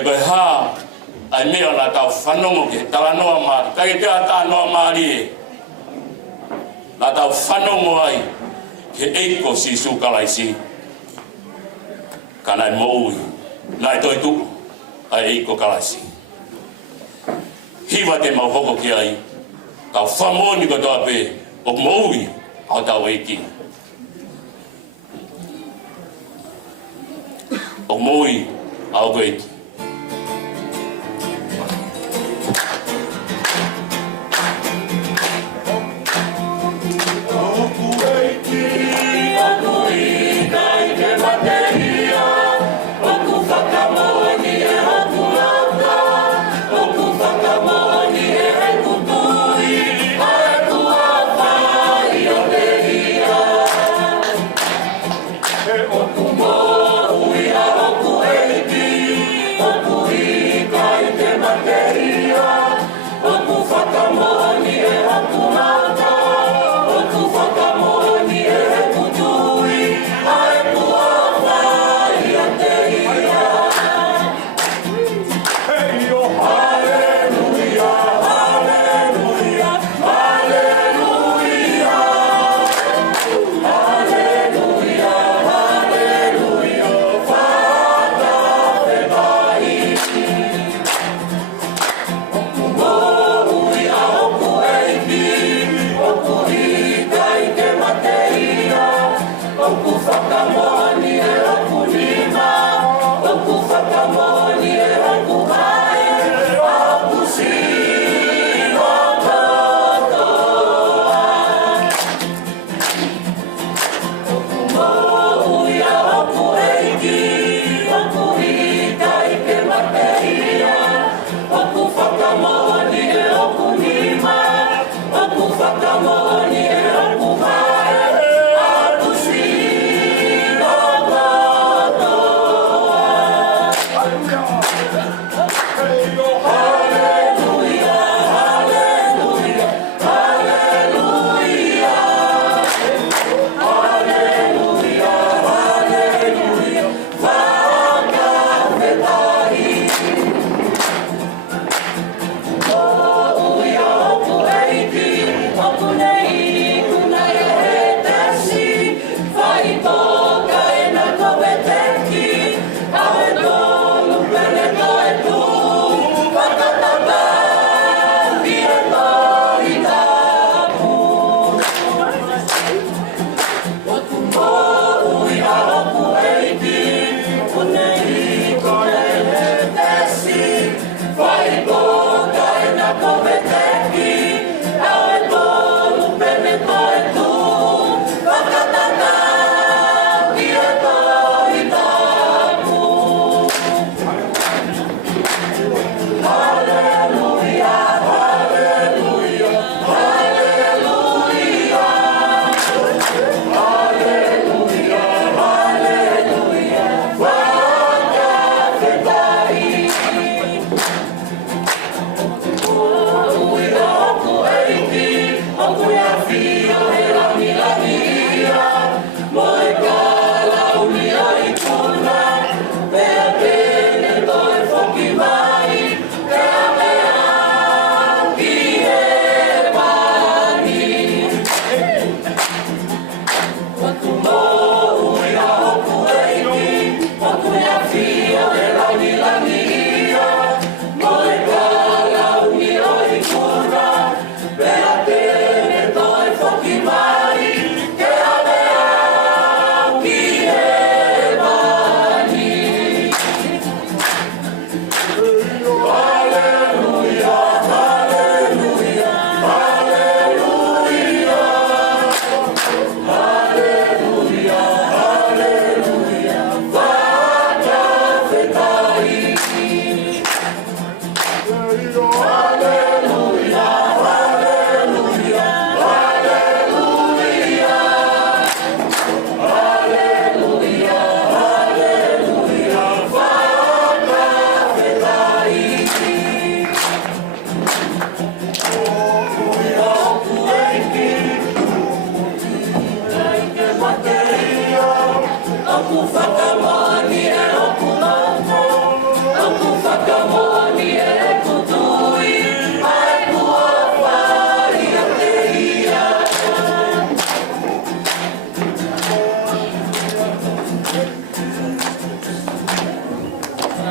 koe ha ai mea la tau whanongo ke tala noa maari. Kai te ata noa maari e. La tau whanongo ai ke eiko si sukalaisi. Kanai moui. Nai toi tuku ai eiko kalaisi. Hiwa te mau hoko ki ai. Tau whamoni ko toa pe. O moui au tau eiki. O moui au eiki.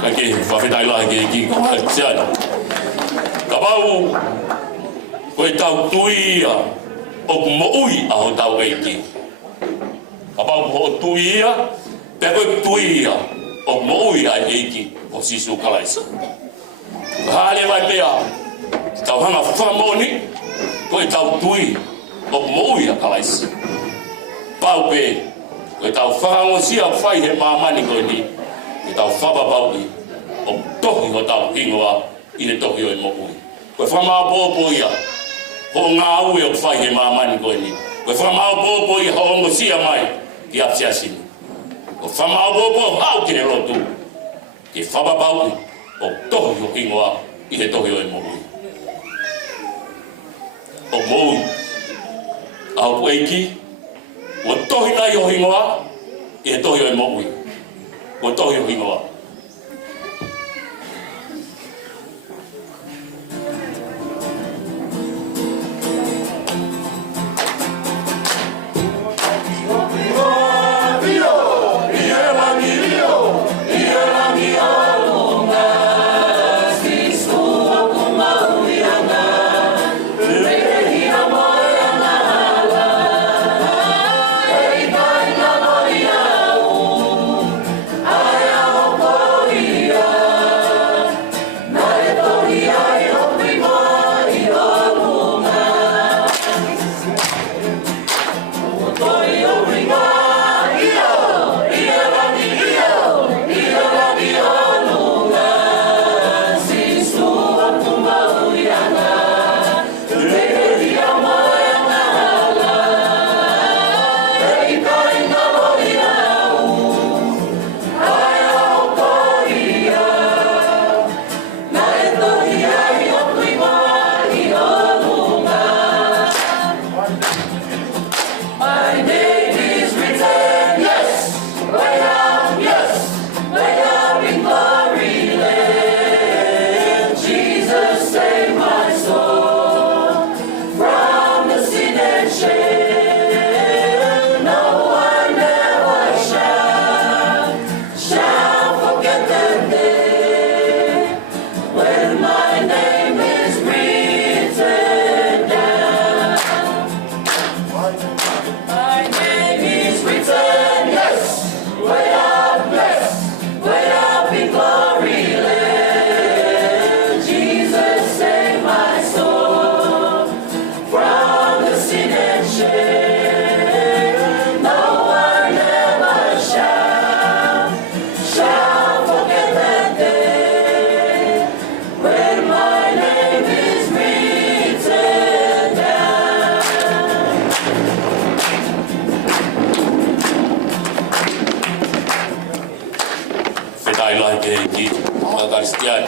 Kake whawhetai lahi ke ki kawhatiana. Ka wau, koe tau tuia o moui aho tau eiki. Ka wau ho tuia, pe koe tuia o moui ai eiki o Sisu Kalaisa. Ka hale vai mea, tau hanga whamoni, koe tau tui o moui a Kalaisa. Pau pe, koe tau whangosia whai he mamani koe ni, koe tau whababau o tohi ho tau ingoa i le tohi o e moui. Koe whamao pōpō ia, ho ngā ue o whai he mamani koe ni. Koe whamao pōpō ia ho ongo sia mai ki apsiasini. Koe whamao pōpō hau ki ne rotu, ki whababau o tohi o ingoa i le tohi o e moui. O moui, au eiki, o tohi nai o ingoa i le tohi o e moui. O tohi o ingoa. Kristian.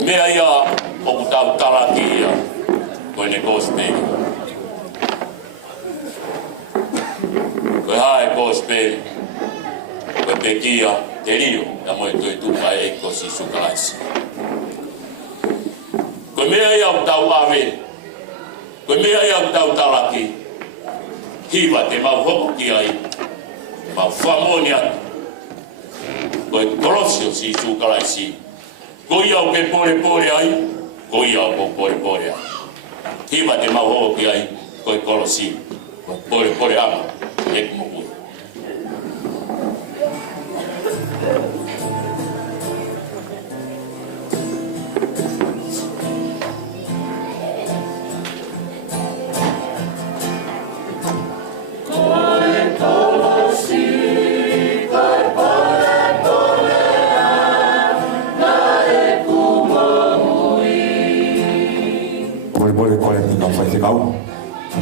Mea ia o kutau taraki ia koe ne gospel. Koe hae gospel, koe pekia te rio, ja moe koe tuka e ko Sisu Kalaisa. Koe mea ia o kutau ave, koe mea ia o kutau taraki, hiva te mau hoko ki ai, mau whamoni atu. Koe korosio Sisu Kalaisi. Koe au ke pore ai, koe au ko pore ai. Hiva te mau hoko ki ai, koe korosio, koe pore ama, e kumo kui.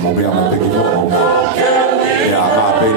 Mau bea mai peki o. E a ka pe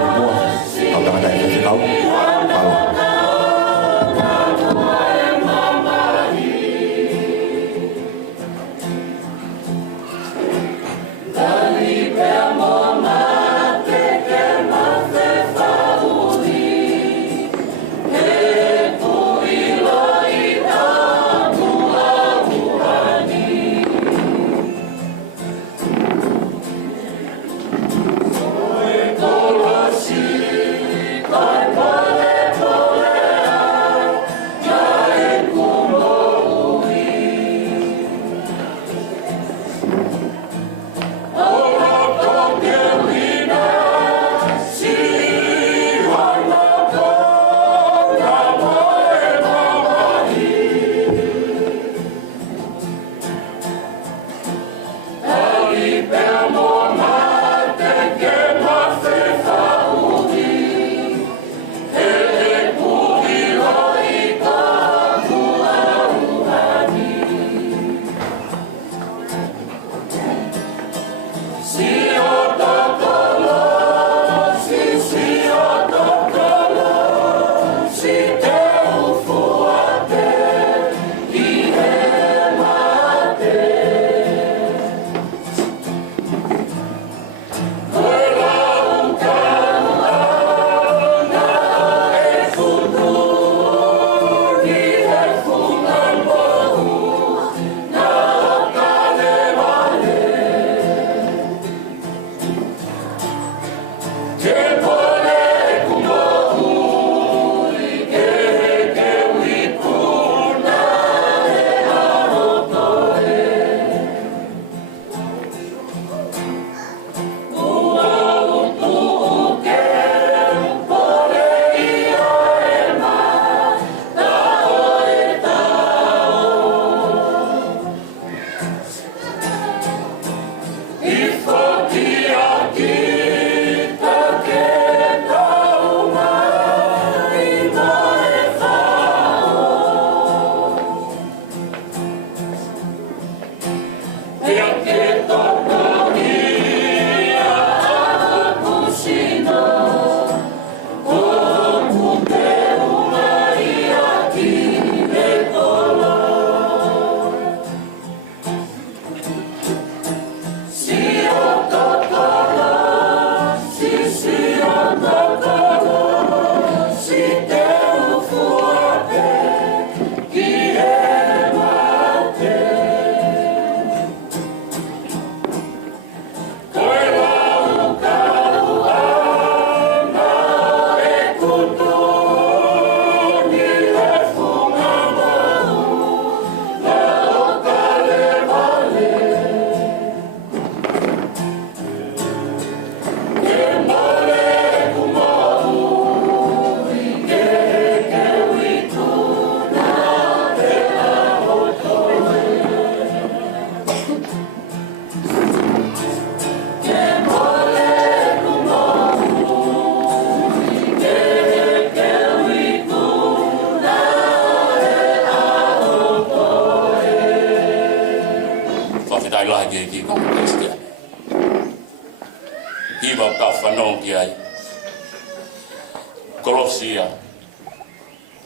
Kolosia.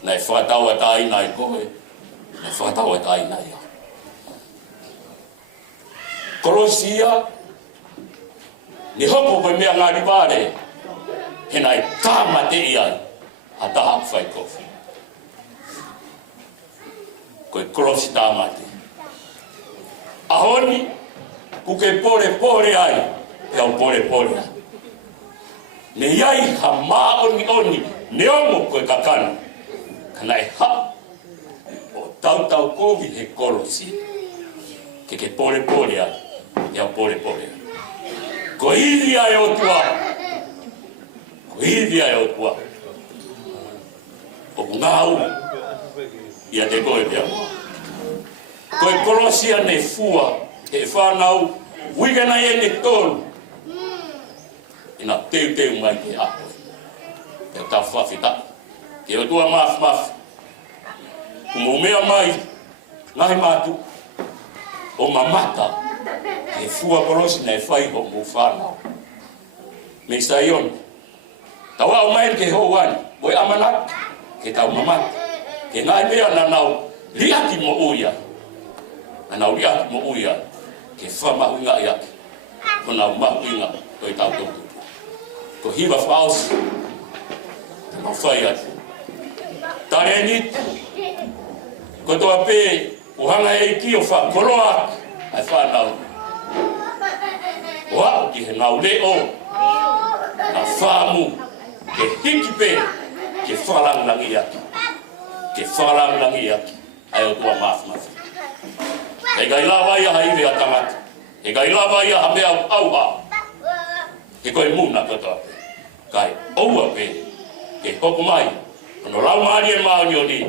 Nei whakatau e tai nai koe. Nei whakatau e tai nai a. Kolosia. Ni hopo koe mea ngāri wāre. He nai tāma te iai. A taha whai kofi. Koe kolosi tāma te. Ahoni. Kuke pore ai. He au pore ai. Ne iai ha maa oni. Ne omo koe kakana. Kana e ha. O tau kovi he kolosi. Ke pore ai. He au pore ai. Ko hiri ai o tua. Ko hiri ai o tua. O ngau. Ia te koe pia. Koe kolosia ne fua. E whanau. Wigana e ne tolu. Ina teu mai ke apo. Te tau whawhita. Ke o tua maf. Kumo mea mai. Ngahi mātu. O mamata. Ke fua kolosi nei whai ho mo whanau. Me sa ion. Tau au mai ke ho wani. Moe amanak. Ke tau mamata. Ke ngai mea na nau. Riaki mo uia. Na nau riaki mo uia. Ke whamahu inga iaki. Ko nau mahu inga. Koe tau toku. Ko hiwa whaosi. Te mau whai ati. Tare nit. Ko toa pē. Uhanga e ki o wha koroa. Ai whanau. Wao ki he nau leo. Na whamu. Ke hiki pē. Ke whalangi aki. Ke whalangi aki. Ai o tua mafu. He gai lawa ia haive a tangata. He gai lawa ia ha mea auha. He koe muna katoa pē. Kai oua pē. Ke hoku mai. Ano lau maari e maoni o ni.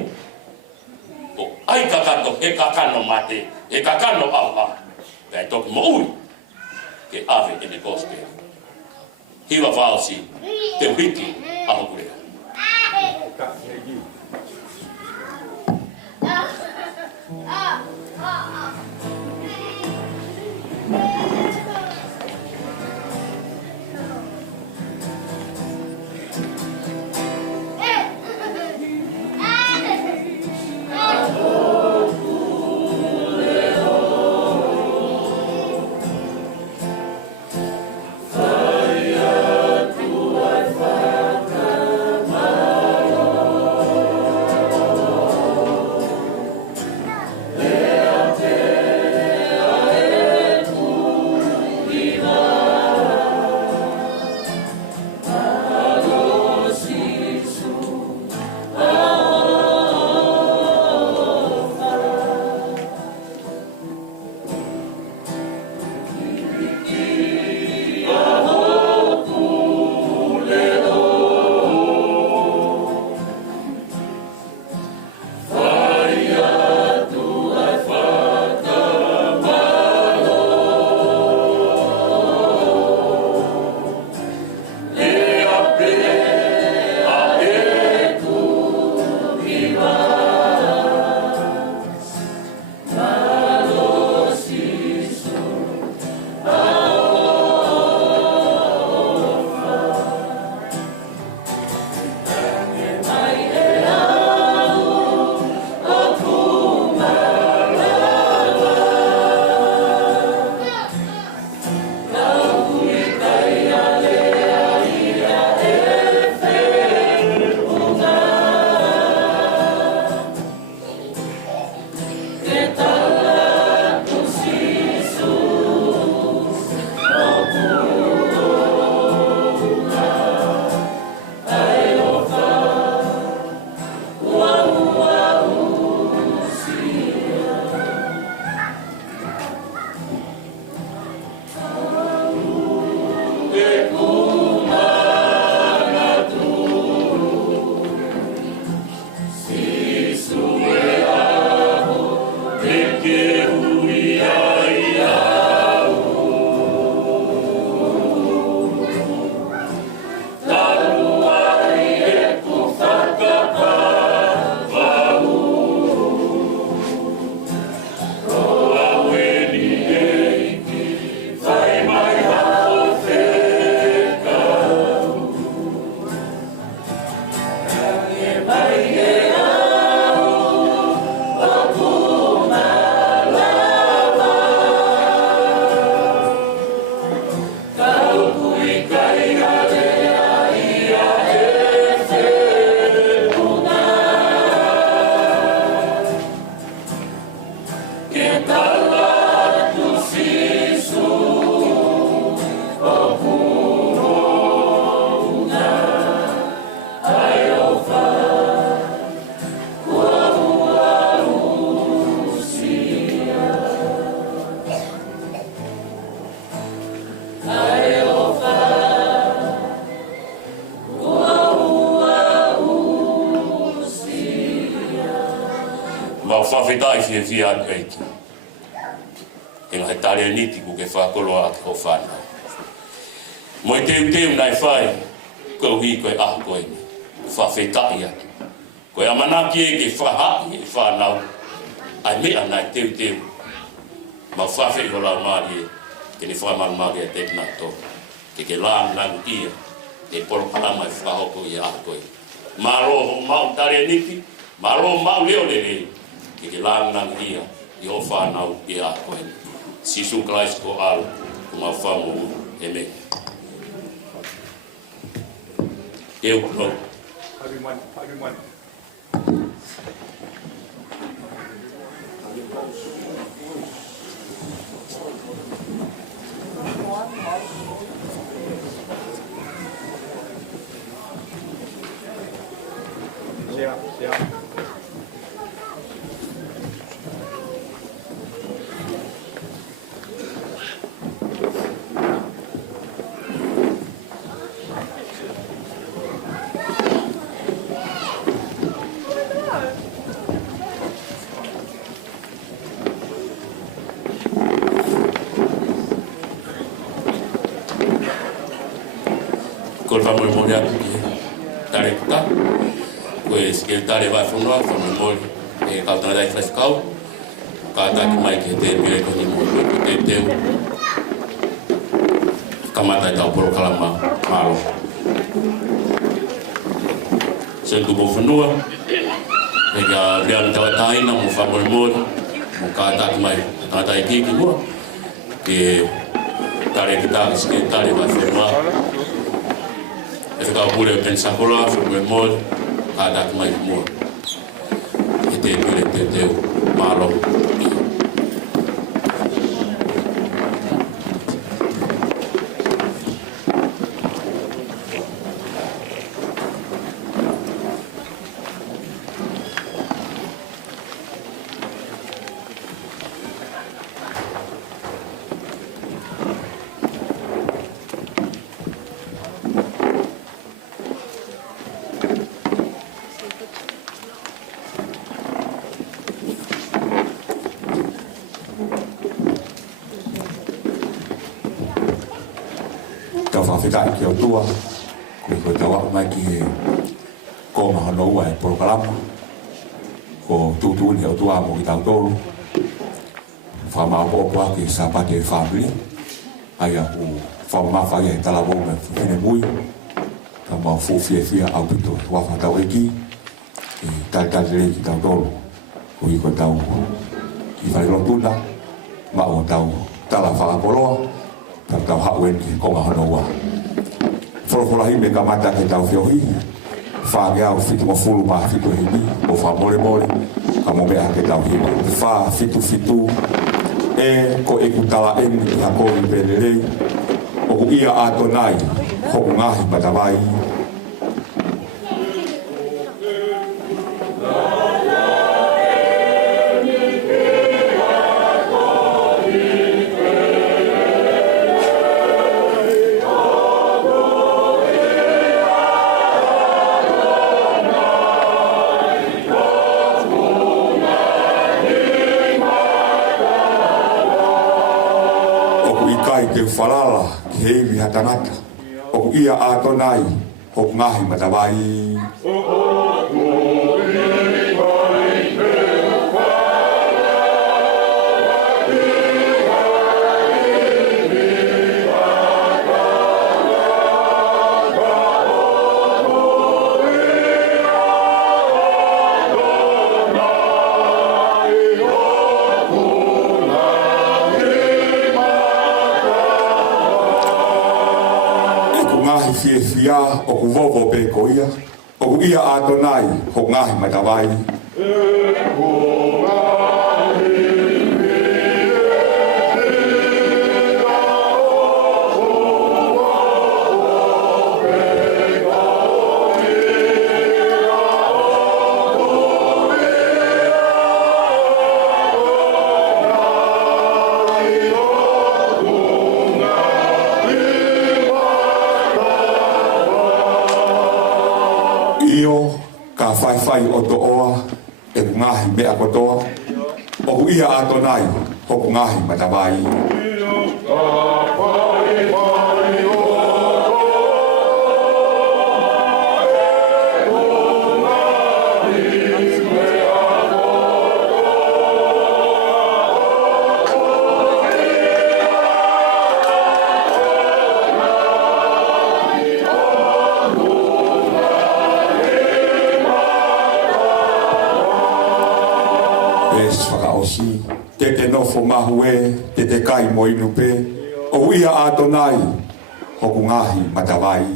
O ai kakato he kakano mate. He kakano auha. Kai toki mo ui. Ke ave e ne koste. Hiwa whaosi. Te wiki aho kurea. Mau whawhetai fia anu eiki. E ngahe tare niti ku ke whakolo a ko whanau. Mo i teu nai whai, ko hui koe a koe ni. Whawhetai atu. Koe amanaki e ke whaha'i e whanau. Ai mea nai teu. Mau whawhe ho lau maari e. Ke ni whamaru maari e te nā tō. Ke lāng nangu ia. E poro palama e whahoko i a koe. Maro ho mau tare niti. Maro mau leo le. Ke lāng nangu ia. I o whanau i a koe. Sisu Christ ko alu. Ku mau whamu e me. Eu pro. Everyone. Yeah. Kol vamos a morir tare ta pues que tare vai funua vamos mol e calta dai frescau cada que mai que te pire con mo te teu kamata ta por kalama malo se tu bo funua e ga rian ta tai na mo fa mol mo cada que mai ta iki ki mo que tare kita que tare vai funua e ka pure pensar cola sobre mol ada que mais mo e te malo Whawhetai ki au tua, koe tawa mai ki ko mahano ua e programa, ko tūtūni au tua mo ki tau tolu, whamau opa ki sapate family, ai a ku whamawhai e talabo me whine mui, ka mau fufia au pito wafa tau eki, i tatatare ki tau tolu, ko i koe tau i wharirotuna, ma o tau tala whakapoloa, tau hauen ki ko mahano ua. Fora hi me kamata ke tau fiohi fa ga o fitu mo fulu ma fitu hibi o fa mole ka mo be ke tau hi fa fitu e ko e kutala en ha ko i pelele o ia atonai ko ngahi patavai te falala ki heimi hatanata o ia atonai o ngahi matawai fia o ku vovo pe ko ia o ia atonai ho ngahi matawai io ka fai o to oa e ngahi me akotoa o ia atonai ho ngahi matawai te no fo mahue te kai mo inu pe o ia atonai ho ngahi matawai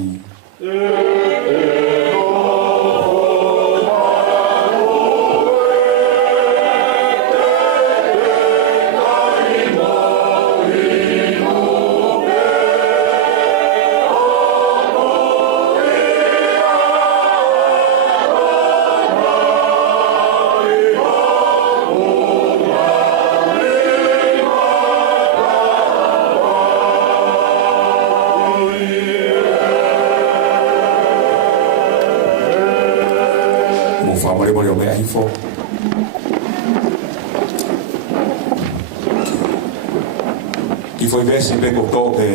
Ki foi vesi be ko to ke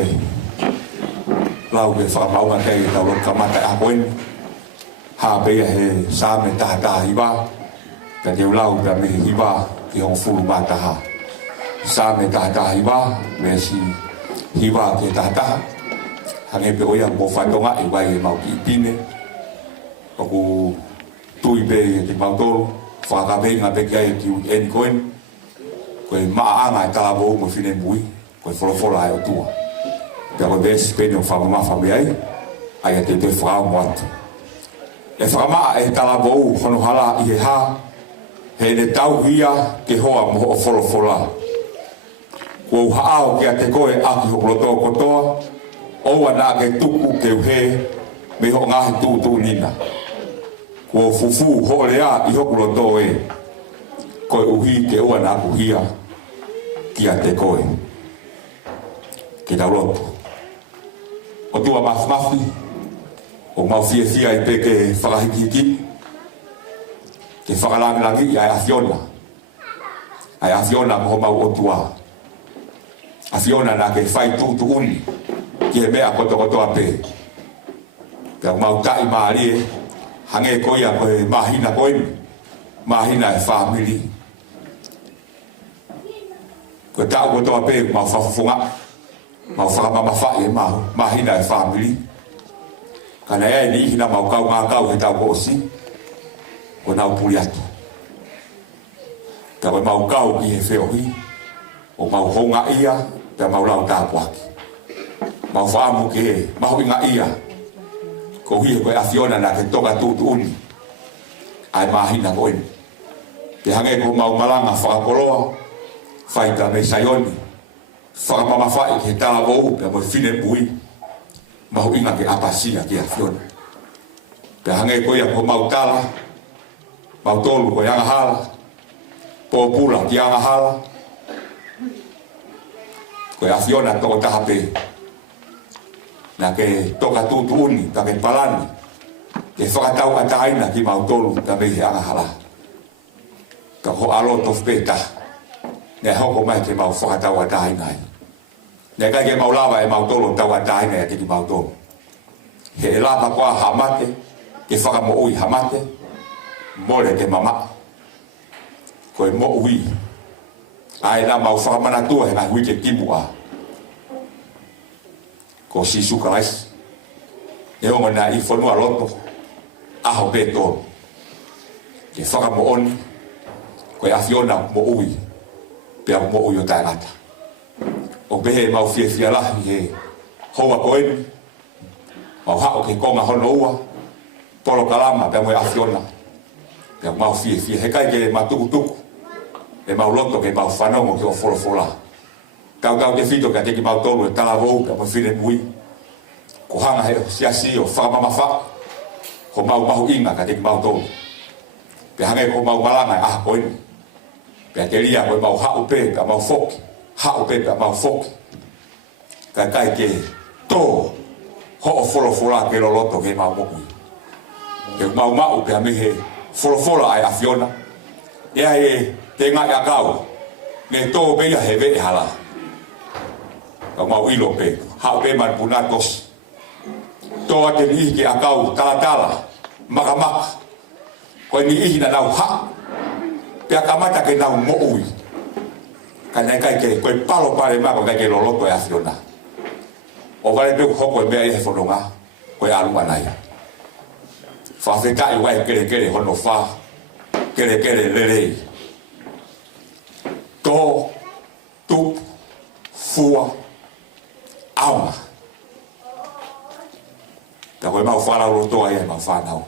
lau ke fa mau ma kai tau lo kamata a koin ha be he sa me ta hiwa ka ke lau ka me hiwa ki hon fulu ma ta ha sa me ta hiwa me si hiwa ke ta hange pe oya mo fa tonga e wai mau ki pine ko ku tui be te mau tolo fa ka be nga be kai ki en koin ko ma anga ta bo mo fine bui ko folo ai o tua pero des pe no fa ma fa be ai te fra mo e fra ma e ta bo hono hala i ha he ne tau hia ke hoa mo folo ko ha o ke te ko e aki ho to ko to o wana ke tuku ke he me ho nga tu nina ko fufu ho lea i ho to e ko uhi ke o wana ku hia ki te ko e ke da roto o tua mafi o mafia i pe ke farahiki ke whakalangi ai afiona mo mau o tua afiona na ke whai tu uni ki he mea koto ape ka mau tai maari hange koia ko he mahina koin mahina e family ko tau koto ape mau whafunga mau whakamama whae mahina e family kana e ni hina mau kau ngā kau he tau ko osi ko nau puli atu ka koe mau kau ki he whiohi o mau honga ia ka mau lau tāpuaki mau whaamu ke he mau inga ia ko hi koe afiona na ke toka uni ai mahina koe te hange ko mau malanga whakakoloa whaita me sayoni whakamama whae ke tala vou pe mo fine bui mau inga ke apasia ke afiona te hange koe ko mau tala mau tolu ko yanga hala popula ki yanga hala ko afiona to tahape na ke toka uni ta ke palani ke whakatau ataina ki mau tolu ta me yanga hala ka ho alo to peta ne hoko mai ke mau whakatau ataina ne ka ke mau lava e mau tolu tau ataina ke ki mau tolu he lava kwa hamate ke whakamo ui hamate mole ke mama ko mo ui ai na mau whakamana tua he na hui ke kimu a ko si sukarais e o na i fonua loto aho beto ke whakamo oni ko e afiona mo ui pe mo ui o taingata o behe mau fia lahi he hoa koen mau hao ke konga hono ua polo kalama pe mo e afiona ya mau fie he kai ke matuku e mau loto ke mau whanongo ke o fola kau ke fito ka te ki mau tolu e tala vou ka mo fine bui ko hanga he siasi o whamama wha ko mau mahu inga ka te ki mau tolu pe hange ko mau malanga koin pe te lia ko mau hau pe ka mau foki hau pe ka mau foki ka kai ke to ho o fola ke lo loto ke mau mokui ke mau pe ame he fola ai afiona ia e te ngā ia kau ne tō pea he ve hala ka mau ilo pe hao pe man punatos tō ate ni ki a kau talatala makamaka koe ni ihi na nau ha pea kamata ke nau mo ui ka nei kai ke koe palo pare mako kai ke loloto e afiona o vale pe hoko e mea e he whanonga koe alunga nai whawhekai wai kere kere hono wha kere kere lelei tō tup fua aunga ta koe mau whanau rotoa e mau whanau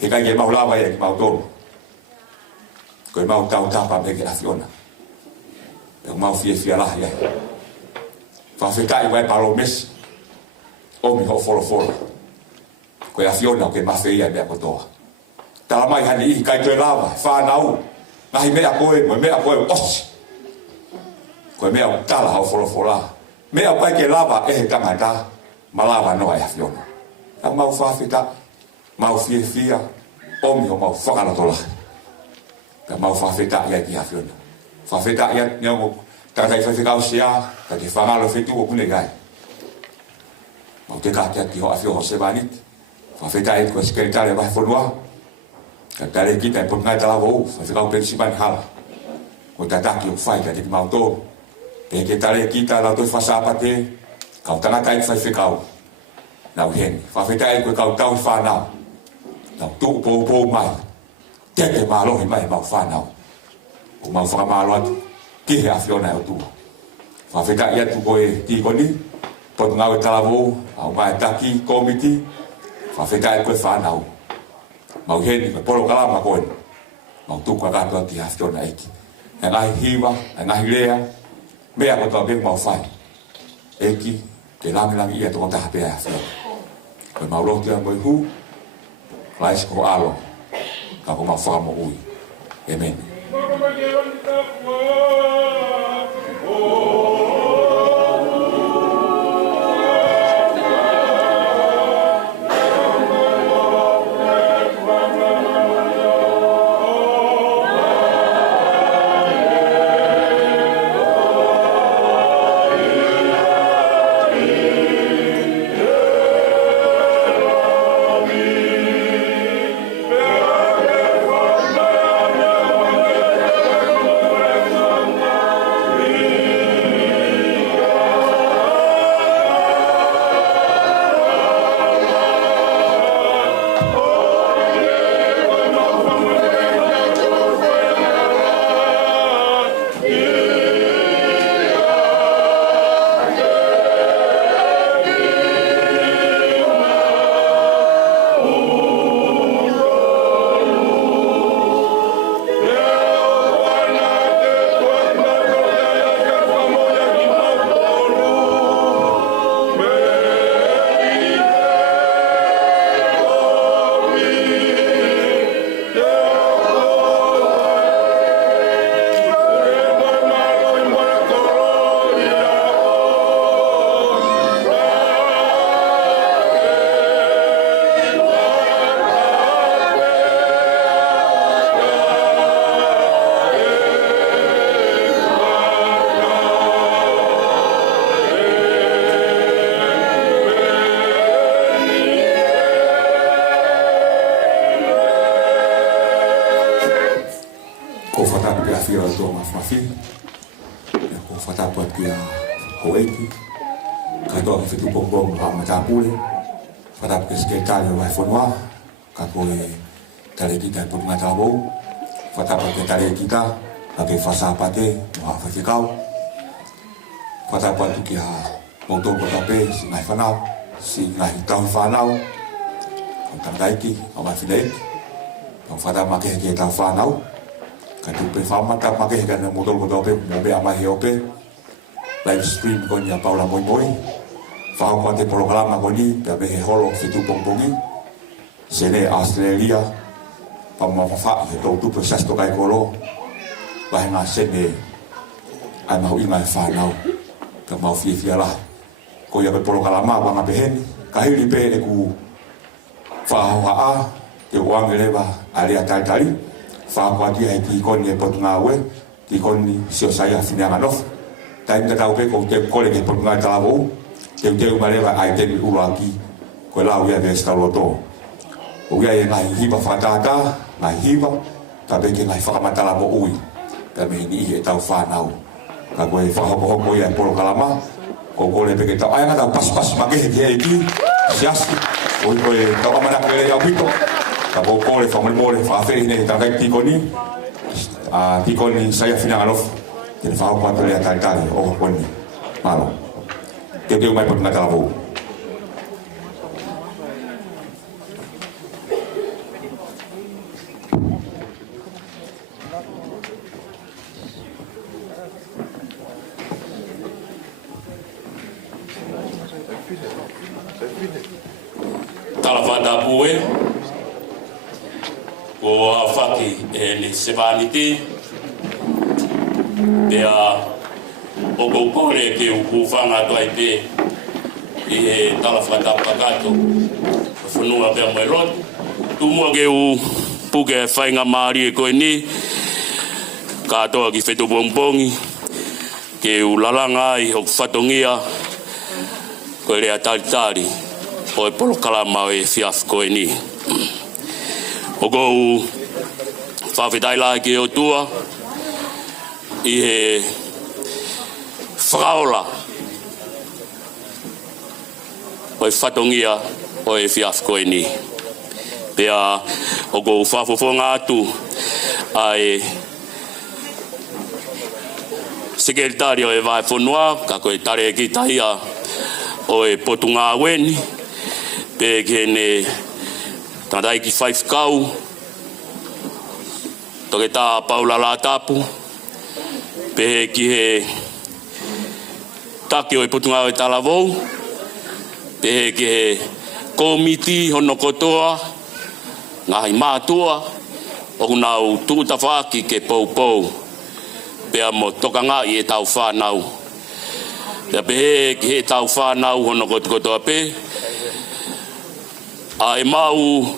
he kai ke mau lawa e ki mau tonu koe mau tau tapa me ke afiona e mau fia fia lahi e whawhekai wai palo mesi omi ho folo folo koe afiona o ke mawhia mea kotoa tala mai hani ihi kai koe lawa whanau nahi mea koe mo mea koe osi koe mea tala hau folo fola mea kai ke lawa e he tangata malawa noa e afiona a mau whawhita mau fia fia omi ho mau whakaratola ka mau whawhita ia ki afiona whawhita ia niango takai whawhikau sia ka te whangalo whetu o kune gai mau te kātea ki ho afio ho se vanit whawhita e koe skeritare vai whanua ka tare kita e pot ngai talawa u whawhikau pensibani hala ko tataki o whai ka te ki mau tōru ke tare kita la toi whasapate kau tangata e whawhikau nau heni whawhita e koe kau tau whanau nau tuku pou mai teke mālohi mai mau whanau o mau whakamālo atu ki he afiona e o tua whawhita i atu koe tīkoni potu ngau e talawo au mai taki komiti whawhita e koe whanau mau heni koe poro kalama koe mau tuku a kato ati afiona eki e ngahi hiwa, e ngahi lea mea kotoa bek mau whai eki te langi ia toko taha pea afiona koe mau rotia moe hu laisi ko alo ka ko mau whakamo ui amen. Pule, pada sekretari vai fonua, kako tale kita pun ngatabo, pada tale kita, lagi fasa pate, mau fasikau, pada patu kia motor potape, si ngai fanau, si ngai tau fanau, kontak daiki, awal fidek, pada make kia tau fanau, katu pe fama tak make kan motor potape, mobe amai heope, live stream konya Paula moi moi. Whao ko te programa ko ni, pia behe holo whetu pongpongi, sene Australia, pa mawhawha, he tau tupu sasto kai kolo, wahe ngā sene, ai mahu inga e whanau, ka mau fia lah. Ko ia pe programa wanga beheni, ka hiri pe e ku whao haa, te uange lewa, alea tari, whaakwati ai ki koni e potu ngā ue, ki koni sio sai a whineanga nofu. Taim ka tau pe ko te kore ke potu ngā tāwau, te umarewa ai te ura ki, koe lau ia me stalo tō. O ia e ngai hiva whakatata, ngai hiva, ta pe ke ngai whakamatala mo ui, ta me ni e tau whanau. Ka koe whahoko ia e poro kalama, ko kore pe ke tau, ai ngā tau pas makehe ke e ki, siasi, o koe tau amanaka ele au pito, ka ko kore whamore whawheri ne ta kai tikoni, tikoni sai a whinanga nofu, te ne whahoko atole a taritari, o koni, malo. Te mai potu ngā tāwau. Talafata pue ko afaki e ni sevaniti pea o kokore ke ukufanga toi pe e talafata pakato funua pea moelot tumua ke u puke whainga maari e koe ni katoa ki whetu bongbongi ke u lalanga ai o whatongia koe rea taritari o e polo kalama e fiaf koe ni. O kou whawhetai lai ke o tua i he whakaola o e whatongia o e fiaf koe ni. Pea o kou whawhawhonga atu ai sekretari o e vai whonua ka koe tare ki taia o e potunga weni pe ke ne tadai ki 5 kau toke tā paula la tapu pe ki he taki o e potunga o e talavou pe ke he komiti hono kotoa ngai mātua o nau tūtawhaki ke pou pea mo tokanga i e tau whanau pea pe ki he tau whanau hono kotoa pe a e mau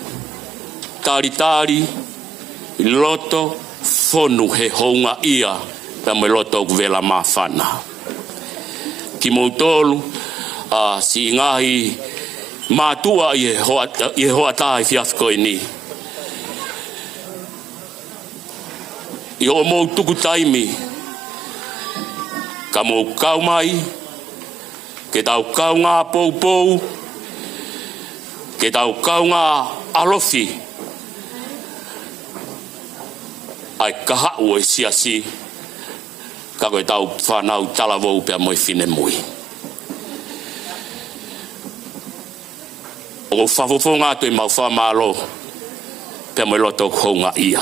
taritari loto fonu he hounga ia pea mo loto vela mawhana ki moutolu a si ngahi mātua i e hoa tā i fiafko i ni i o mou tuku taimi ka mou kau mai ke tau kau ngā pou ke tau kau ngā alofi ai kaha ue siasi ka koe tau whanau talavou pea moi fine mui o whawhawhonga tu e mau whamalo pea moi loto hounga ia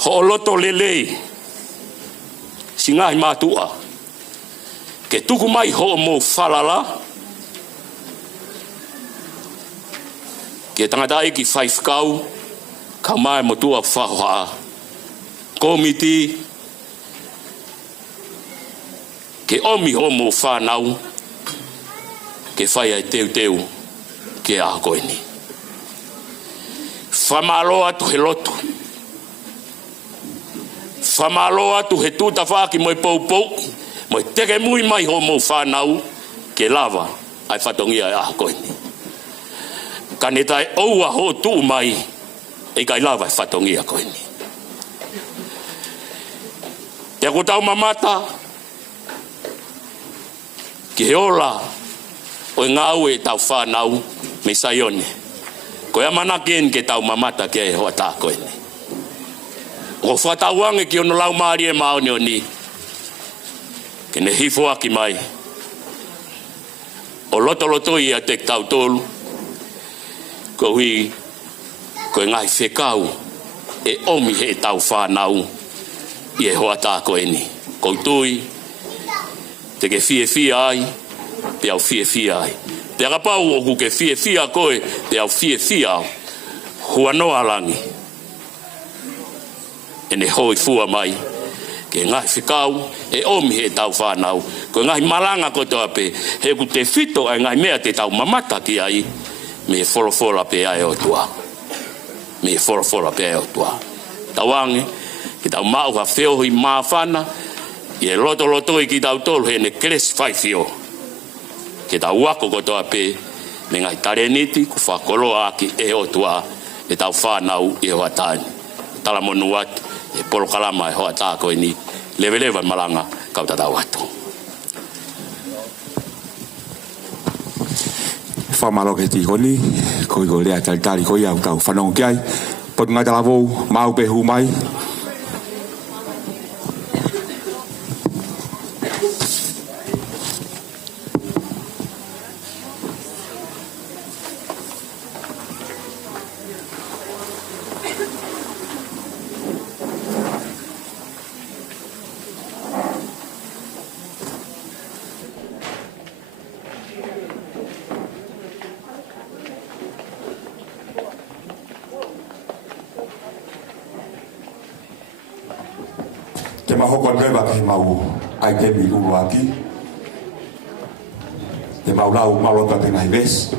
ho loto lelei si ngahi mātua ke tuku mai ho mou whalala ke tangata ki 5 kau ka mai mo tua whahoa komiti ke omi ho mo whanau ke whai ai teu ke a koe ni whamalo atu he loto whamalo atu he tūta whaki mo i pou mo i teke mui mai ho mo whanau ke lava ai whatongia a koe ni kanetai oua ho tu mai e kai lava whatongia koe ni. Te ako tau mamata ki he ola o ngā ue tau whanau me saione. Koe amana ken ke tau mamata ke e hoa tā koe ni. O whatauange ki ono lau maari e maoni o ni. Ke ne hifo aki mai. O loto i a te tau tolu. Ko hui, koe ngai whekau, e omi he tau whanau, i e hoa tā koe ni. Ko tui, te ke fie ai, pe au fie ai. Te agapau o ku ke fie koe, pe au fie au, hua noa langi. E ne hoi fua mai, ke ngai whekau, e omi he tau whanau. Koe ngai malanga kotoa pe, he ku te whito ai ngai mea te tau mamata ki ai, me wholofola pe ai o tua. me fora pe o tua tawange ki tau mau ka feo hi mafana e loto i ki tau tolu he ne kres fai fio ki tau wako kotoa pe me ngai tareniti ku whakoloa ki e o tua e tau whanau i hoa tāni tala monu atu e polo kalama e hoa tāko e ni lewa malanga kau tatau atu whamalo ke ti honi koi ko lea talitari koi au tau whanong kiai pot ngai talavou mau pe hu mai Te maho kon reba ke mau ai te mi ulu aki. Te mau lau malota te ngai ves.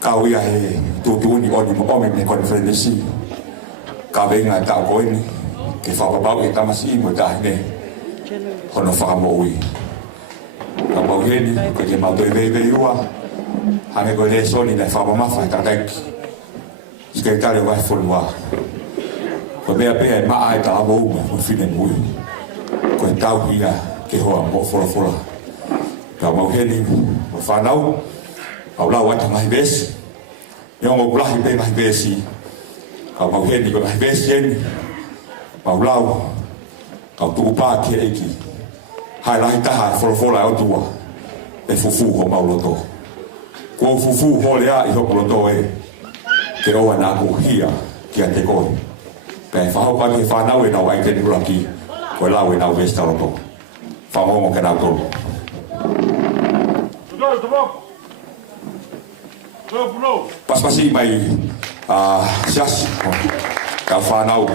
Kau ia he tutuuni oni mo ome ne konferensi. Ka venga ka koini ke whakapau e tamasi i mo tahine. Hono whakamo ui. Ka mau heni ko te mau toi vei rua. Hane ko le soni ne whakamafa e tateki. Ske tare vai fonua. Ko mea pea e maa e ta amo uma mo fine mui. Ko e tau hia ke hoa mo fola. Ka mau heni mo whanau. Au lau ata mahi besi. Niongo kulahi pe mahi besi. Ka mau heni ko mahi besi heni. Mau lau. Kau tuku pā kia eki. Hai lahi taha fola au tua. E fufu ho mau loto. Ko fufu ho lea i hoko loto e. Ke oa nā ku hia kia te koi. Pei whahau pa ke whanau e nau ai teni uraki. Koe lau e nau vesta roto. Whamongo ke nau tolu. Paspasi mai siasi. Ka whanau.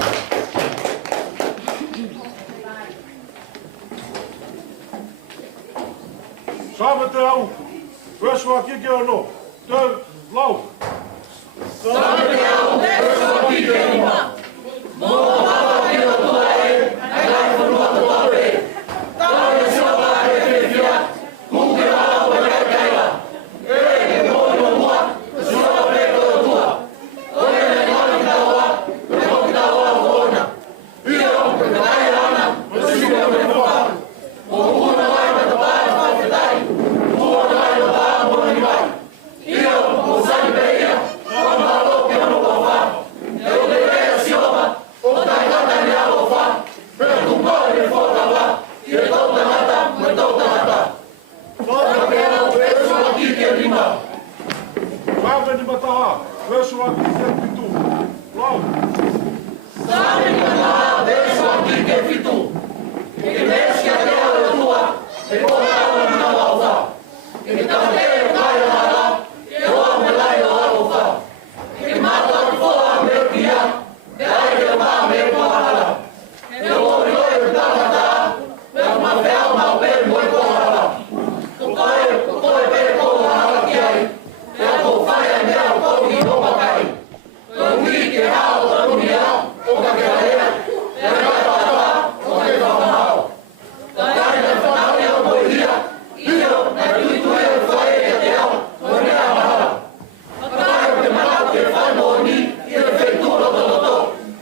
Sabe te au. Weswa kike ono. Te lau. Sabe te au. Weswa kike ono. Mo baba ki o tua e. Ai lai fonua tua pe. Tau e soa e te fia. Kuke au e kai kaila. E mo no mua. Soa pe ko tua. Oe ne ngoni taua. Ne ngoni taua ona. Ia o pe tai ana. Mo sigo me mua. O una vai me tapai pa pe tai. Mua vai no pa mo ni vai. Ia o sai pe ia. O malo que no va va. Eu deveria sioma. O tai gata ni alo fa. Pero tu padre fora va. E toda mata, me toda mata. Fora que era o preço aqui que rima. Sabe de batalha. Preço aqui que é pitu. Lau. Sabe de batalha. Preço aqui que é pitu. E deixa que até a tua. E bota a na lauta. E também vai lá. Eu amo lá e lá fa. E mata o fora meu dia. Daí eu vou me parar. Eu vou me parar. Eu não vou mal bem muito parar. Tu vai ver como ela quer. Eu vou fazer meu corpo e não vai cair. Eu vi que a outra mulher, o que quer eu vai parar, o que vai mal. Daí no final eu morria. E eu, na tudo eu fui até ela, não me amava. Agora eu te mato que vai morrer. E ele fez tudo,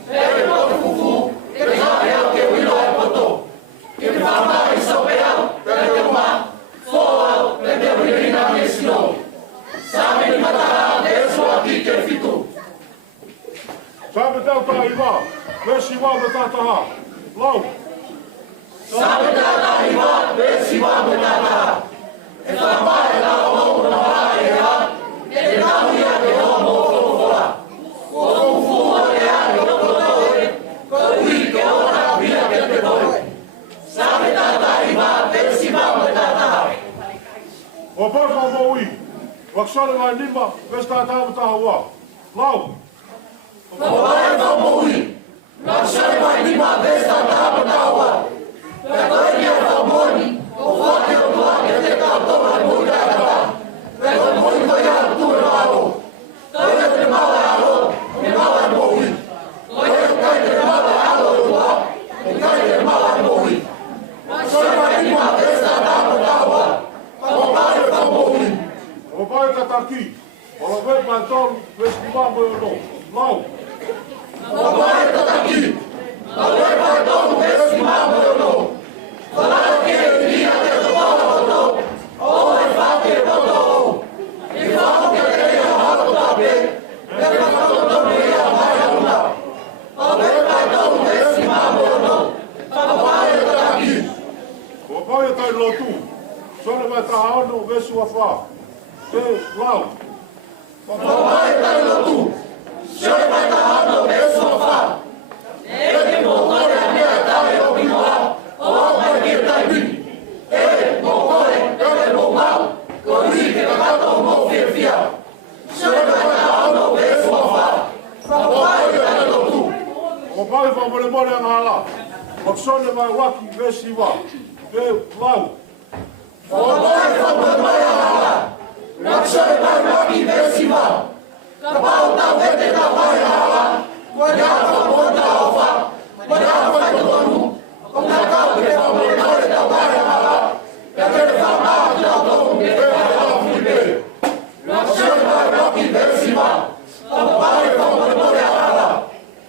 ele foi fufu, ele sabe o que o Ilo é botou. Ele vai mais São Pedro, ele deu uma foa, ele deu menina me ensinou. Sabe de matar, deixa aqui que fico. Sabe teu taíba, vê-se igual de tataha. Lau. Sabe tataíba, vê-se igual de tataha. Ele vai dar a mão na área, ele não ia ter a mão fora. O fufu é a o papa mo i. Waksale wa lima, vesta tamu tahawa. Lau. O papa mo i. Waksale wa lima, vesta tamu tahawa. Pekoria wa moni, o fote o tua que te toma muita gata. Peko muito ya tu rao. Todo te mau aro, me mau lau. Wapaia tai lotu. Sone mai tahano vesu afa. Te lau. Wapaia fa mole mole ngala. Waksone mai waki vesi wa. Te lau.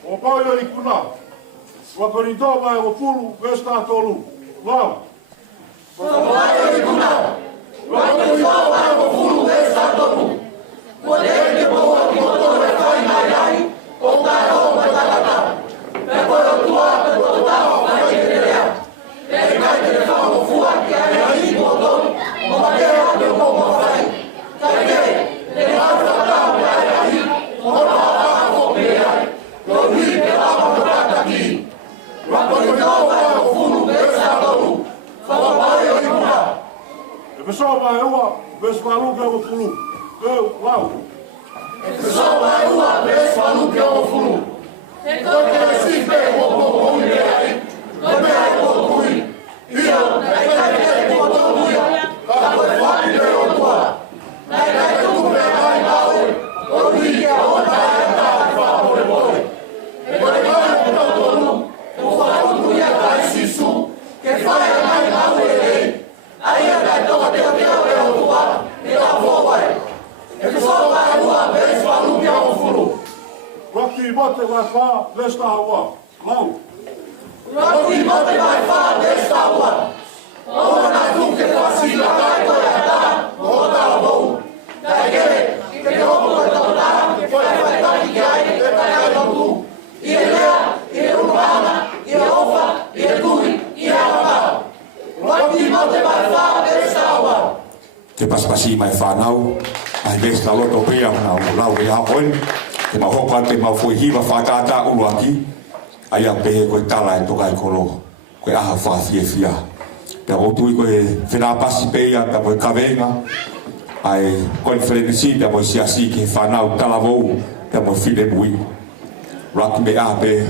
Wapaia i kuna. Wakorito mai o pulu vesta tolu. Lau. Pessoal vai ua, vês malu que é o fulu. Eu, lau. Rocky bote vai fa, vesta ua. Lau. Te paspasi mai whanau, ai vesta loto pia na lau e hapoen, te mahopa te mawhoi hiwa whakata uruaki, ai a pehe koe tala e toka e kolo, koe aha whawhie fia. Te otui koe whena pasi peia, te moe kawenga, ai konferensi, te moe siasi ki whanau tala vou, te moe while mui. Raki me aha pe,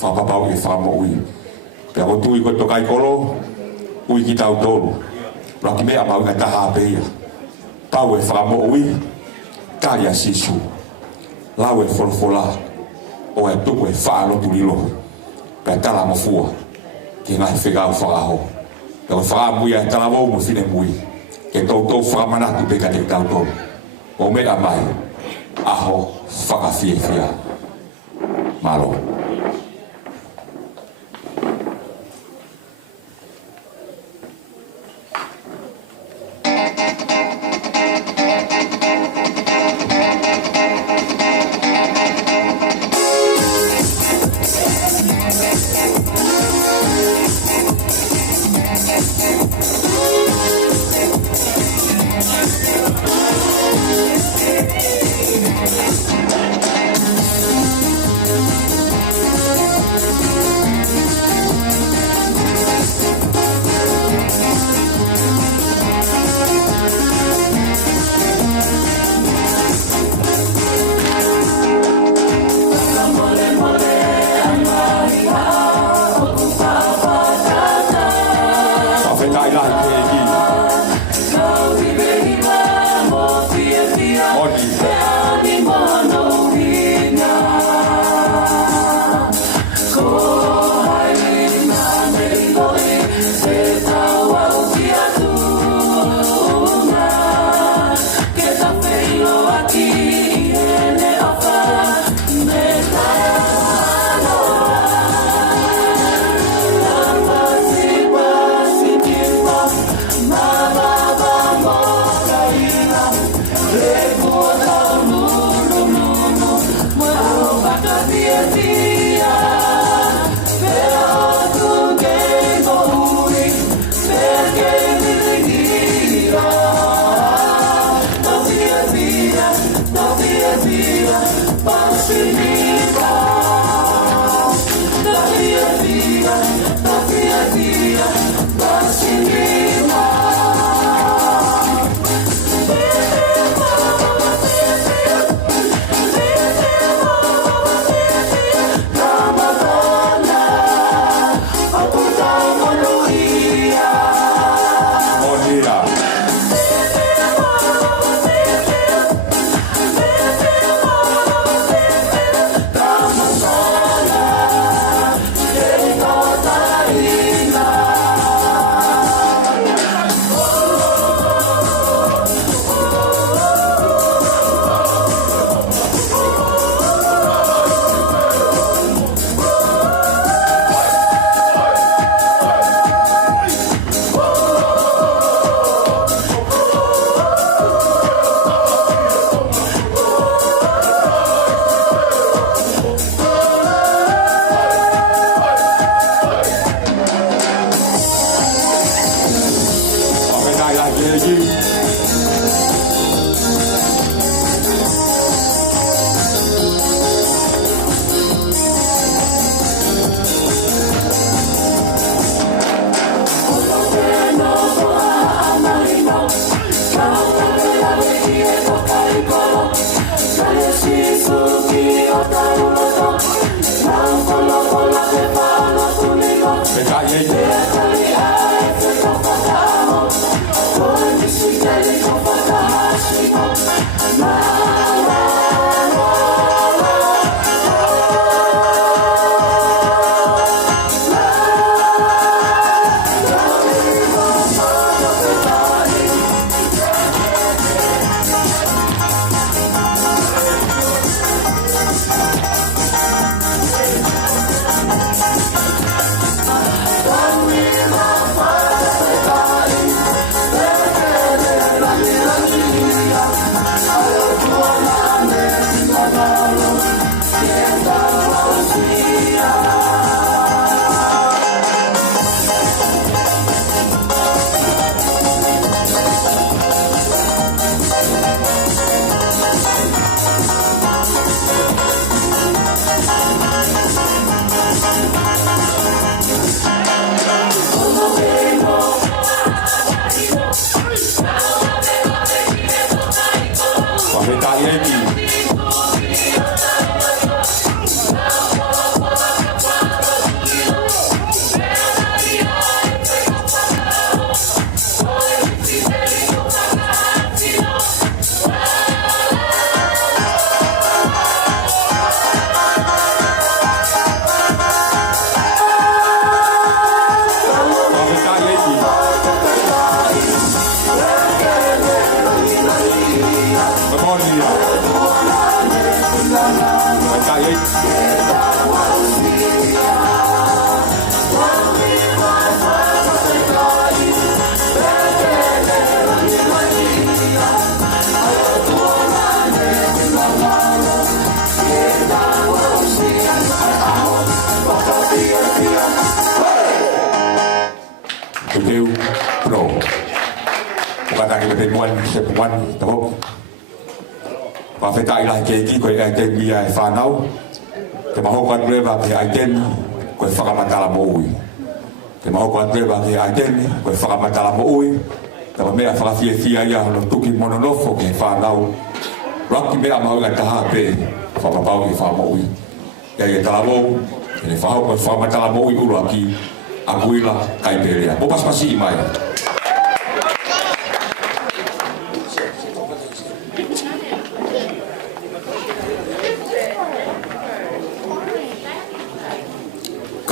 whapapau e whamo ui. Te otui koe toka e kolo, ui ki tau tolu. Raki mea mau ngai taha peia. Tau e whamo ui, kari a sisu. Lau e wholofola, o e tuku e whaalo tulilo. Pea tala mafua, ki ngai whegau whaaho. Te o whaamui e tala wau mo whine mui. Ke tautou whaamanatu peka te tau tolu. O mea mai, aho whakawhie whia. Malo.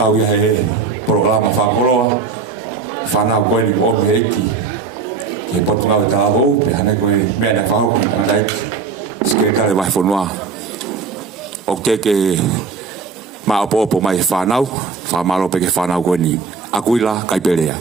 Kau ia he programa whakoroa whanau koe ni o me eki ke potunga o tāwou pe hane koe mea na whahau koe nai ske kare mai whanua o ke ma opo mai whanau whamalo pe ke whanau koe ni akuila kaiperea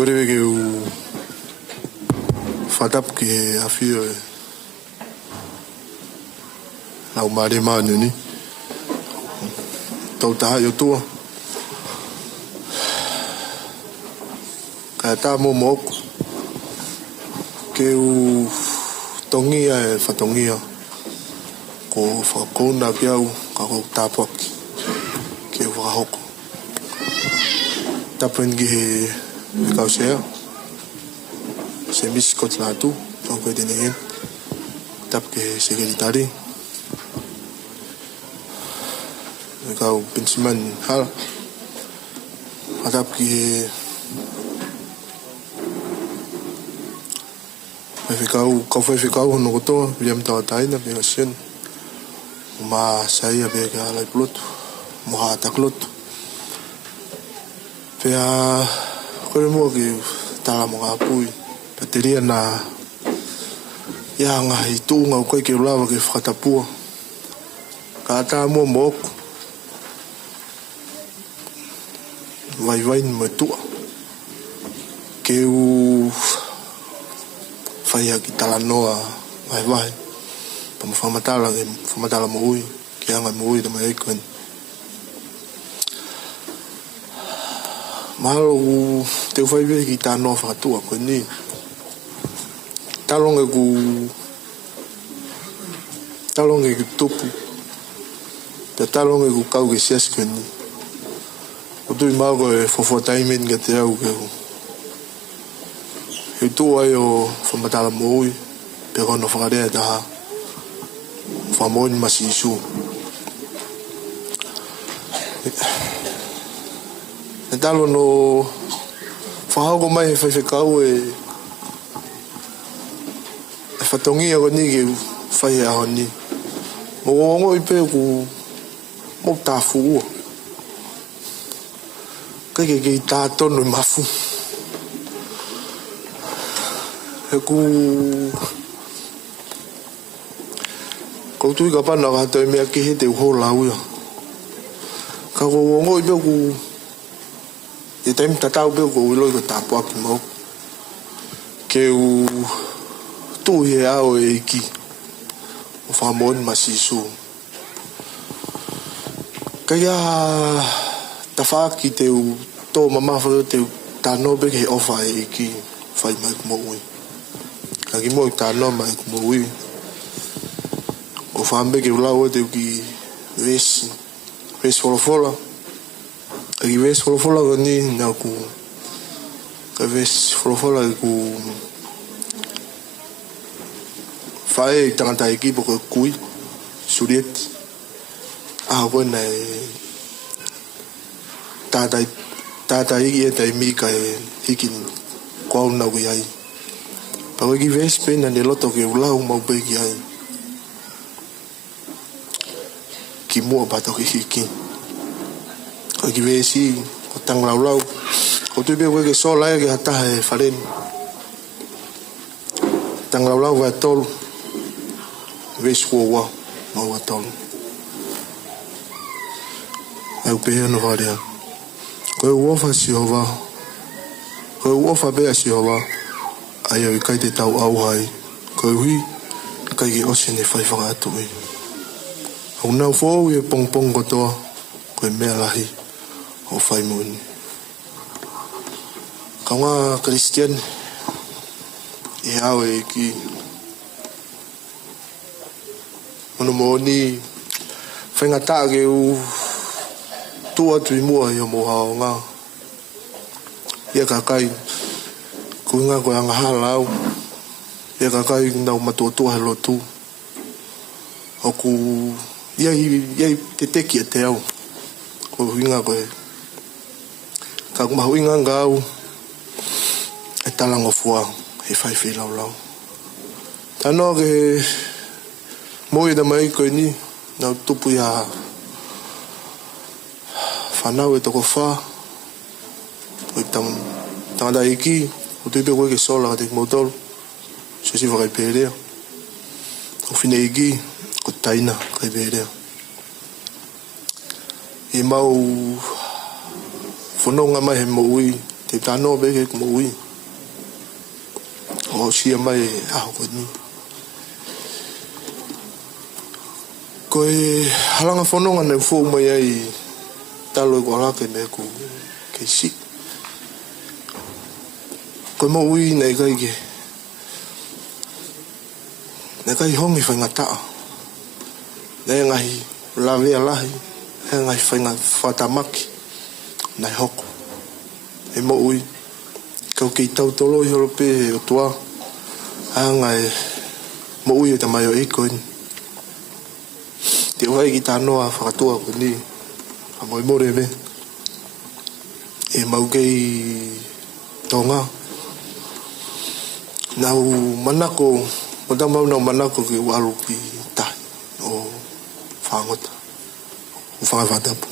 Kore ke u fatap ke afio lau mare manu ni tau taha yo tua ka ta mo mok ke u tongia e fatongia ko fakona piau ka ko tapak ke u hoko tapen ge kau sea se biskot la tu donc de ne tap ke sekretari kau pensiman hal tap ke kau foi kau no to viam ta tai na pension ma saya be ka la plot mo ha ta klot pe a kore mo ke tala mo ga pui bateria na ya nga itu nga ko ke lava ke fatapua ka ta mo mok vai mo tu ke u fai ki tala noa vai pa mo famatala mo ui ke anga mo ui da mai kon malo te fai ve ki ta no fa tu ko ni talonge ku tupu te talonge ku kau ke sias ko ni o tu ma ko fo timing ke te au ke e tu ai o famatala mo ui pe ko no fa de da fa mo ni masisu e talo no whahago mai whai kau e whatongia ko ni ke whai aho ni mo ongo i pe ku mo tafu ua ke tātono i mafu he ku tui ka pana ka toi mea ke he te uho lau ia ka ko ongo i pe ku e taim tatau pe ko ulo ko tapua ki mo ke u tu he ao e ki o famon masisu ka ya tafaki te u to mama fa te tano be ke ofa e ki fai mai mo ui ka ki mo tano mai mo ui o fambe ke ula o te ki ves fola Aki ves folofola ko ni na ku ka ves folofola ku fai tangata equipo ko kui suriet ko na tata iki eta mi ka hikin ko na ku ai pa ki ves pe na de loto ke ulau mau pe ki ai ki mo pa to ki hikin ki vesi ko tang lau ko tu be ke so la ke hata e faren tang lau va tol ves ko wa ma wa tol au pe no varia ko wo fa si ova ko wo fa be si ova ai o kai te tau au hai ko hui kai ki osine fai fa atu e au na fo e pong ko to ko me lahi o fai mun kawa Christian e au e ki ono moni fenga ta ke u tua tu mo yo mo ha nga ia ka kai ku nga ko nga halau ia ka kai na ma to halo tu o ku ia te ki te au ko hinga ko ka kuma huinga ngau e talango fua e fai fi lau tano ke moi da mai ko ni na tupu ya fanau e toko fa o tam da iki o te pe ke sola de motor se si vai pere o fine iki ko taina kai pere e mau fononga mai he mo ui te tano be ke mo ui o sia mai a ko ni ko halanga fononga ne fo mai ai talo ko la ke me ku ke si ko mo ui nei kai hongi fa ngata ne ngai la ve la ngai fa ngata fatamaki nai hoko e mo ui kau ki tau tolo i horope o tua ngai mo ui ta mai o ikoin te wai ki tanoa whakatua ko ni a moi more me e mau kei tonga nau manako o ta mau nau manako ki walu ki tai o whangota o whangawhatapu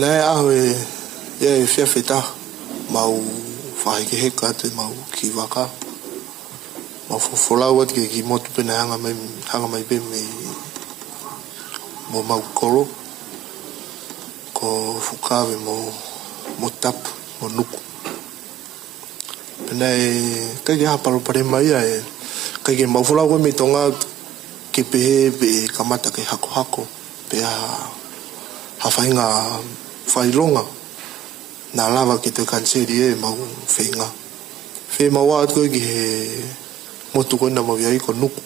nei aho e fia feta mau whahi ke heka te mau ki waka mau wholau at ki motu pena hanga mai pe me mo mau koro ko fukawe mo tapu mo nuku pena kai ke haparo pare mai kai ke mau wholau me tonga ke pehe pe kamata ke hako pe ha whainga whailonga na lava ki te kanseri e mau whainga mau at koe ki he motu koe na mau iai ko nuku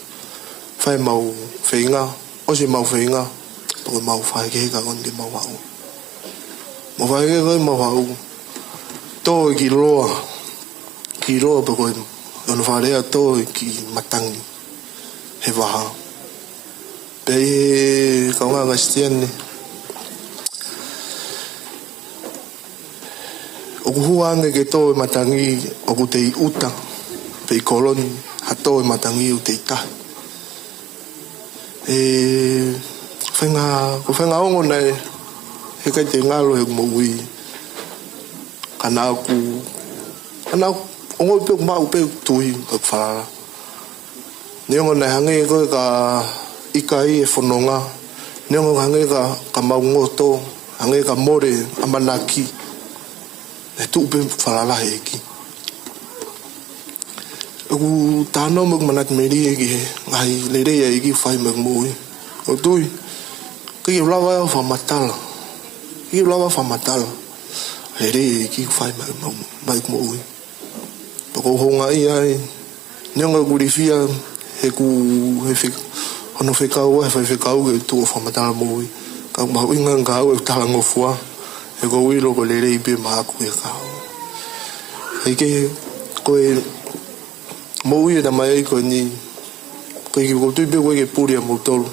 whai mau whainga o se mau whainga poko mau whai ke heka konde mau hau mau whai ke koe mau hau tō ki roa poko ono wharea tō ki matangi he waha pe he kaunga ngastiane o kuhuange ke tō e matangi o ku te uta pe koloni ha tō e matangi o te itahi whenga ongo nei he kai te ngalo he mo ui kana aku ongo pe mau pe tui ka wharara neongo nei hange koe ka ikai e whanonga neongo hange ka mau ngoto hange ka more amanaki e tupe whalala he eki aku tāno mag manat meri eki he ngai lereia eki whai mag mui o tui ki ulawa whamatala lereia eki whai mag mui pako honga i ai neonga kurifia he hono whekau e whai whekau e tu o whamatala mui ka mahu inga ngau e tala ngofua e ko wilo ko le rei pe maaku e kao ke koe mo ui e na mai ko ni koe ki ko tui pe koe ke puri a moutolu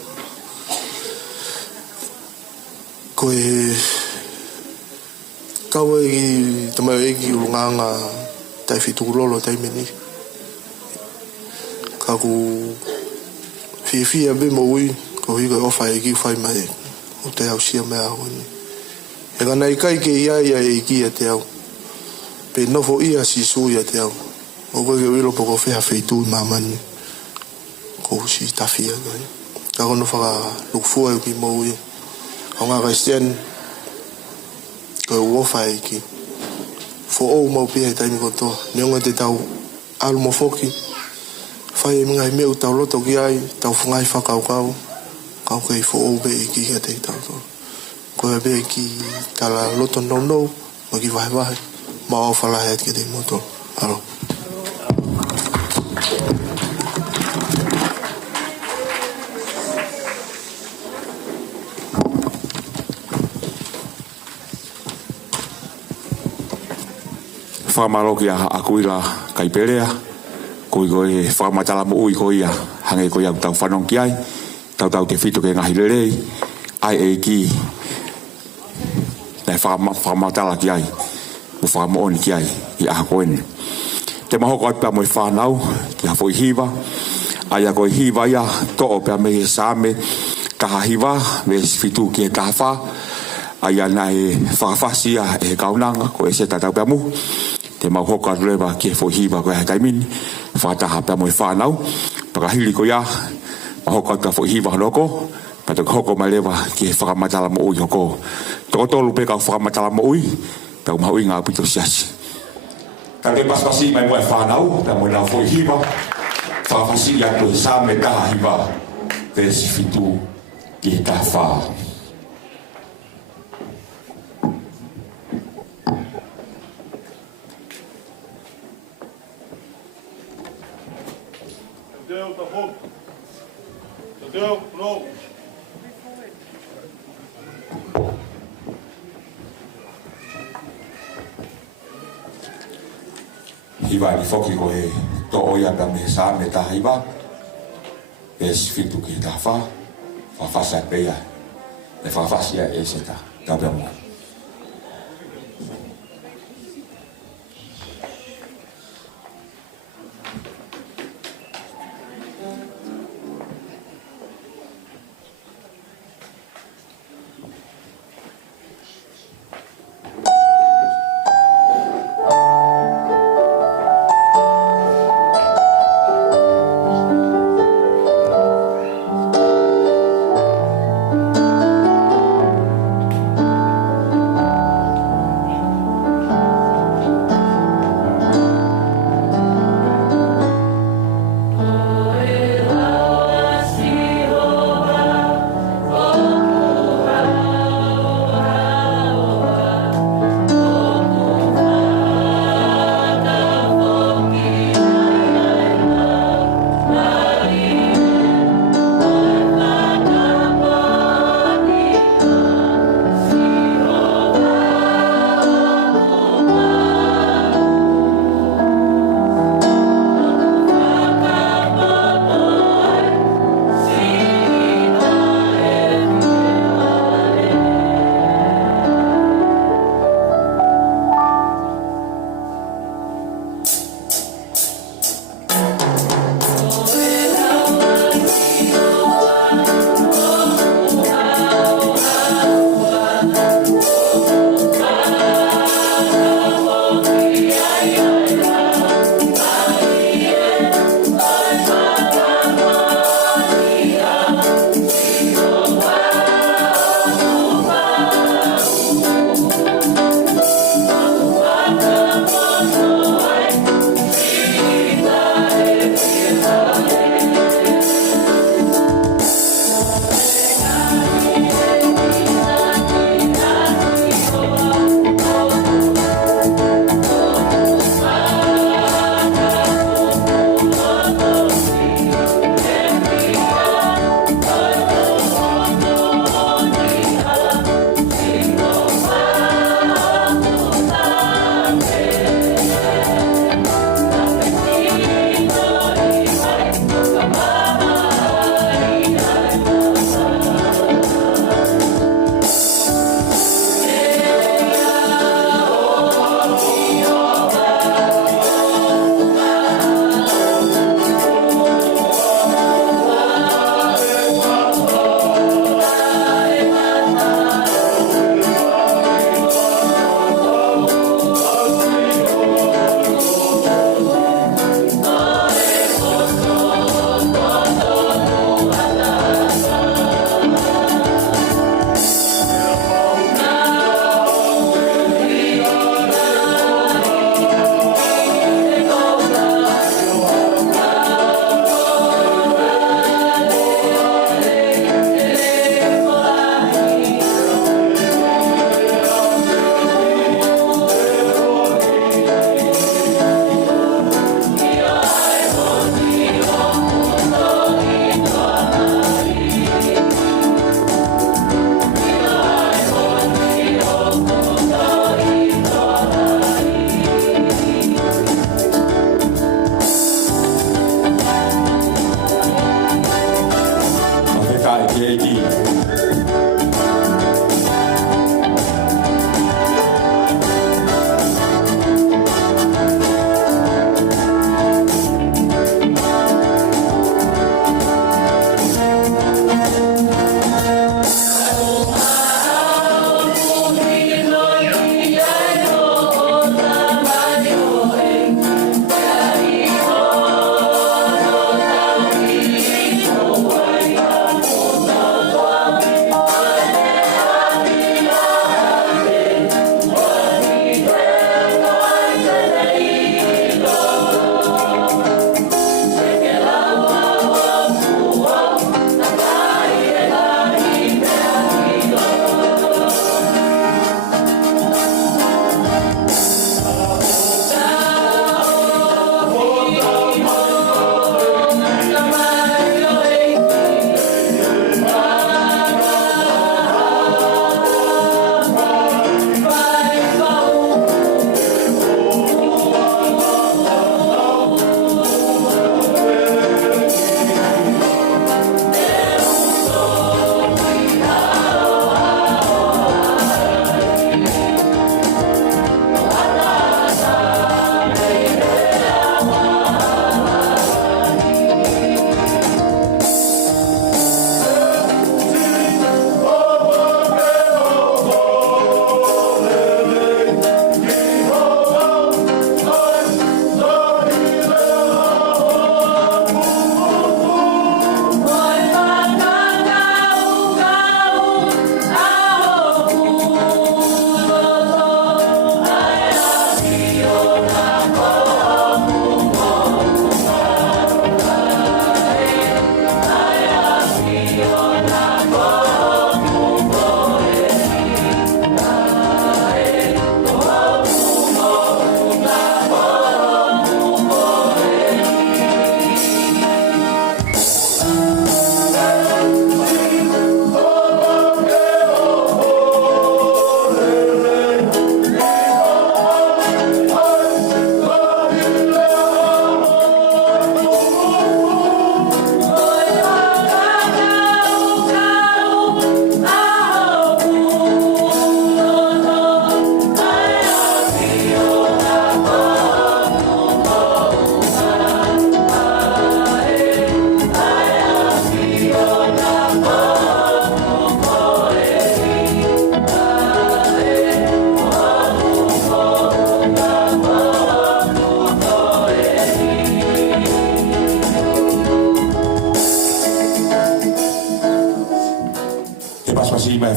koe kaua e ki tamai e ki urunganga tai whitukulolo tai meni ka ku fia be mo ui ko hi ko ofa e ki whai mai o te au sia mea ho ni e ka nei kai ke ia e ki a te au pe nofo ia si sui a te au o koe ke wilo poko whea wheitu mamani ko si tawhia kai ka kono whaka lukfua e ki mau i o ngā Christian ko e uofa e ki fo ou mau pia e taimi kotoa neonga te tau alu mo foki whai e mga mea tau loto ki ai tau whangai whakau kau kei fo ou be e ki a te tau tau ko e be ki tala loto nou ma ki wahe ma o whalahe at ki te moto alo whamaloki a akuila kai perea koi koe whamatala mo ui koe ia hange koe au tau whanong ki ai tau ke whito ke ngahi lerei ai e ki nei whamatala ki ai mo whamaoni ki ai i aha koene te mahoko ai pia mo i whanau ki hafo i hiva ai a koe hiva ia to o pia me he same kaha hiva me whitu ki e kaha wha ai ana e whakawhasia e kaunanga ko e se tatau pia mu te mahoko atu lewa ki e fo hiva koe he taimini whataha pia mo i whanau pakahili ko ia mahoko atu a fo hiva hanoko pato hoko mai lewa ki e whakamatala mo ui hoko toko tolu pe ka whakamatala mo ui tau mau inga pito siasi ka ke pasipasi mai mo e whanau ta mo na foi hiva whawhasi ia to sa me taha hiva vesi fitu ki ta wha Tadeu, tá bom. Tadeu, pronto. hiva ni foki ko e to oia ka me sa me taha hiva vesi fitu ki ta wha whawhasa pea e whawhasia e se ta pia mo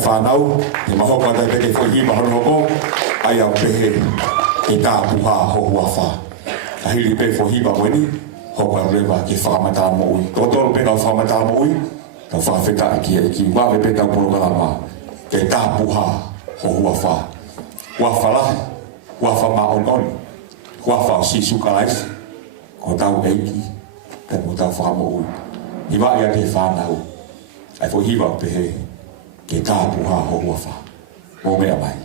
whanau, e maho kata te whahi mahoroko, ai au pehe e tā puha ho huawha. A hiri pe whahi maweni, hoka rewa ke whamata mo ui. Kotoro pe nau whamata mo ui, tau whawheta ki wawe pe tau porokarama, ke tā puha ho huawha. Huawha huawha maonon, huawha sisu kalais, ko tau eiki, te mo tau whamo ui. Hiwa ia te whanau, ai fo hiwa pehe, ke tā puha ho huawha. Mō mea mai.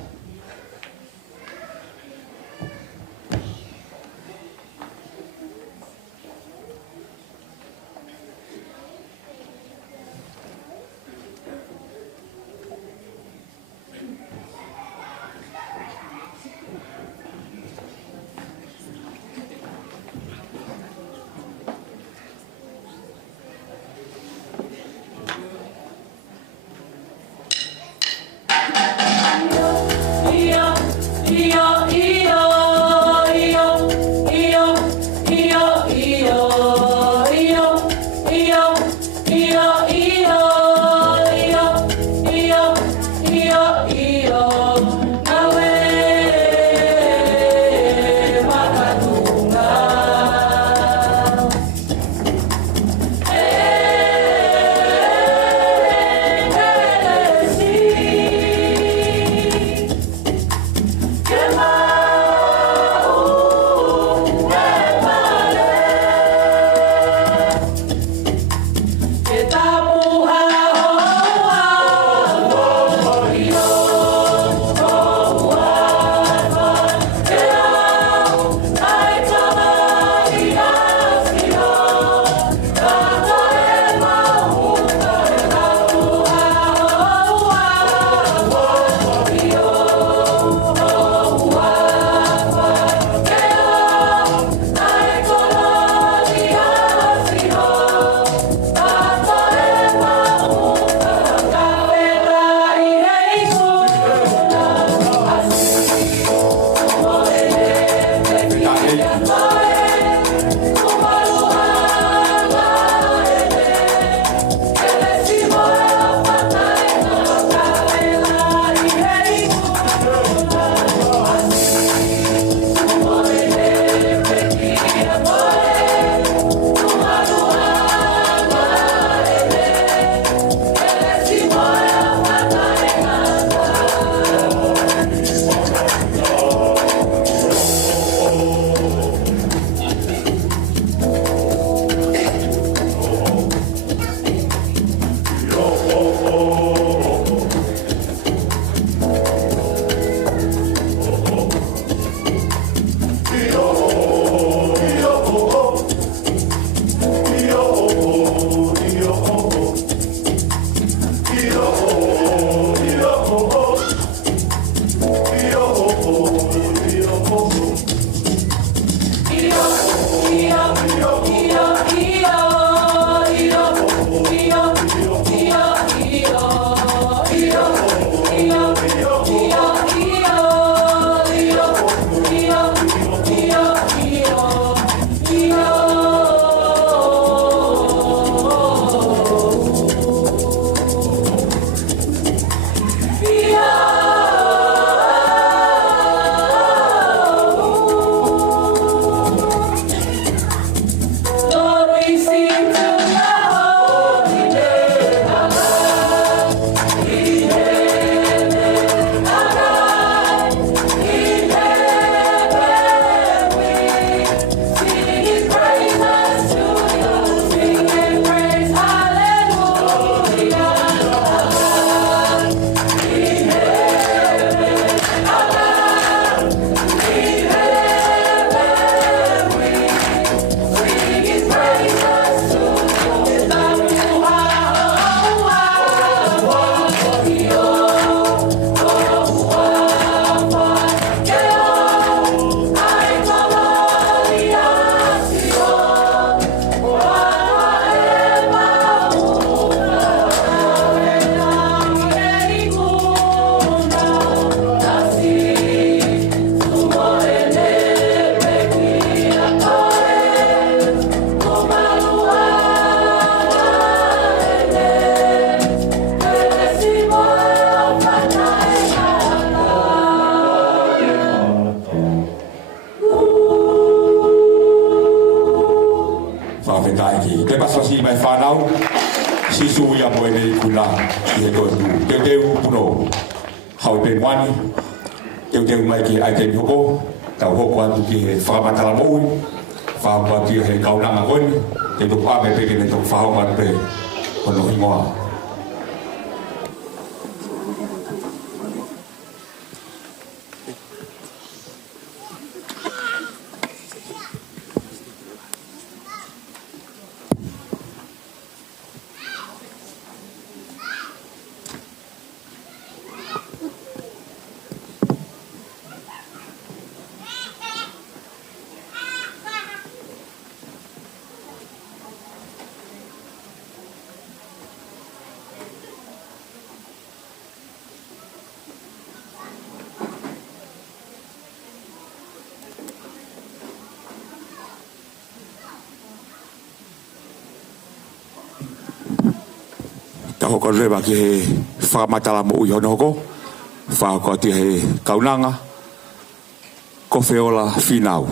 sisu ya mo nei kuna i ko tu te puno hau pe wani te mai ki ai te hoko ta hoko atu ki fa matala mo fa pa ki he kauna ngoni te to pa me pe ke to fa ma pe kono ingoa ko le ba ki fa matala mo yo no ko fa ko ti he kaunanga ko feola final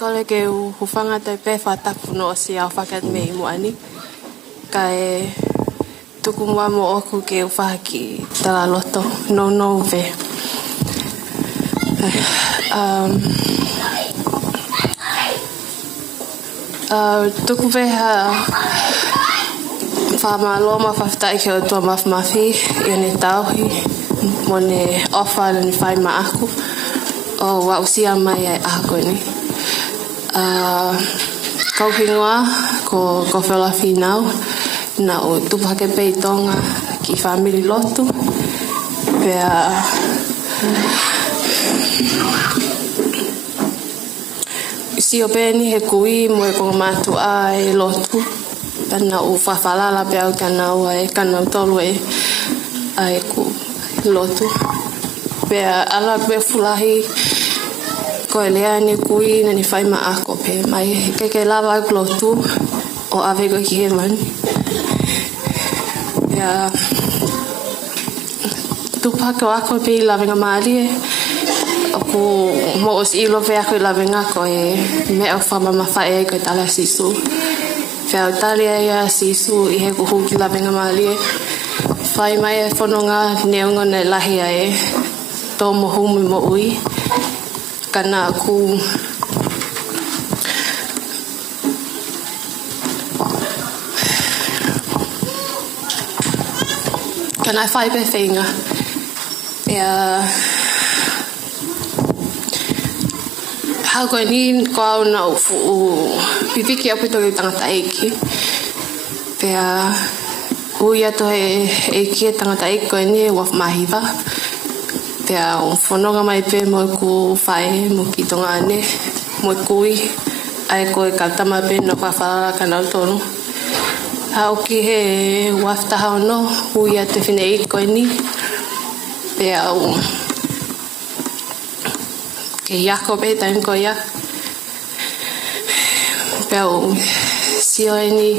Kole ke hufanga te pe fata kuno si au fakat me mo ani kai tuku mo oku ke ufaki tala loto no ve tuku ve ha fa maloma fa fta ke o to mafi ene tauhi mone ofa ni fai ma aku o wa usia mai ako ni kau hingoa ko whela whinau na o tupake peitonga ki family lotu pea si o peni he kui mo e konga matu a e lotu tana o whawhalala pea o kanau e kanau tolu e a e ku lotu pea ala pe fulahi ko lea ni kui na ni fai ma ako pe mai ke lava glotu o ave go ki man ya tu pa ko ako pe lava nga mali ko mo os ilo ve ako lava nga ko e me o fa ma fa e ko tala sisu fe o talia ya sisu I he ko ki lava nga mali fai mai e fononga neonga na lahi e to mo humi mo ui kana aku kana fai pe finga ya ha ko ni ko na fu pipiki apu to tanga iki pe o ya to e ki tanga iki ko ni wa mahiva pea o whanonga mai pe mo ku whae mo ki tonga ane mo kui ai ko e kautama pe no kwa whalala kanau tonu ha o ki he waftaha ono hui a te whine I koe ni pea o ke iako pe taim ko ia pea o sio e ni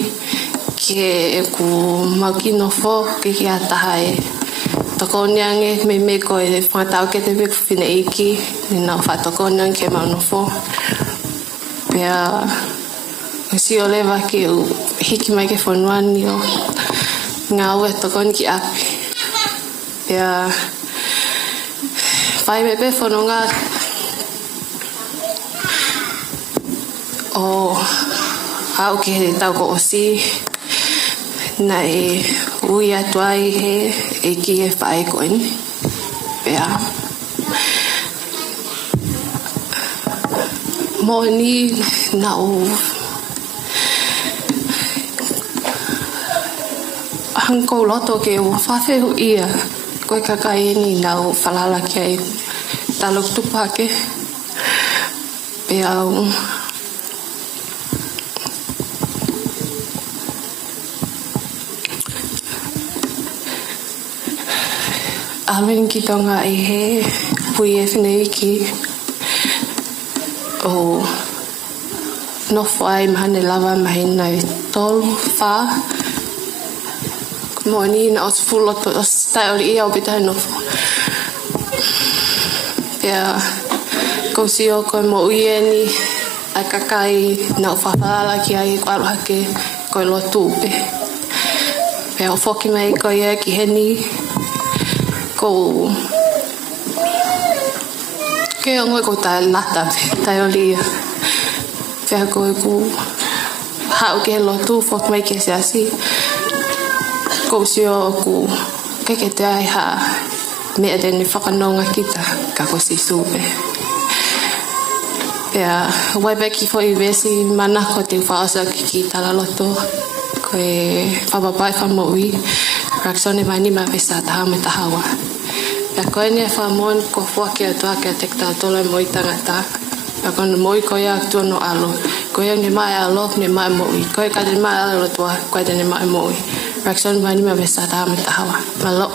ke ku maukino fo ke ki ataha e toko niange me ko e whatau ke te beku whine iki ni nau whatoko niange ke maunu fo pea o si o lewa ki o hiki mai ke whanuani o ngā ue toko ni ki api pea whai me pe whanonga o hau ki he tau ko osi na e ui atuai he e ki e whae koen pea mo ni na o hanko loto ke o whawhehu ia koe kakai ni na o whalala ki ai talok tupake pea o Alvin ki tonga I he pui e whine iki o nofo ai mahane lava mahina I tolu wha. Mo ni na os full o style I au bita nofo. Pea kosio ko mo uieni ai kakai na whawhala ki ai aroha ke ko lo tupe. Pea o whoki mai ko ia ki heni ko ke ngoi ko tai lata tai oli. Pea ko ku hau ke lo tu whoki mai ke se asi. Kosio ku ke te ai ha mea tene whakanonga kita ka ko si supe. Pea wai beki fo I vesi mana ko te whaasa ki tala loto ko e whapapai whamoui raksone mai ni ma vesa taha me tahawa. Pea ko ene whamon ko whake atua ke tekta tole moi tangata. Pea kono moi ko ia tua no alo. Ko ia ne mai alo ne mai moi. Ko ia kate mai alo tua ko ia ne mai moi. Raksone mai ni ma vesa taha me tahawa. Malo.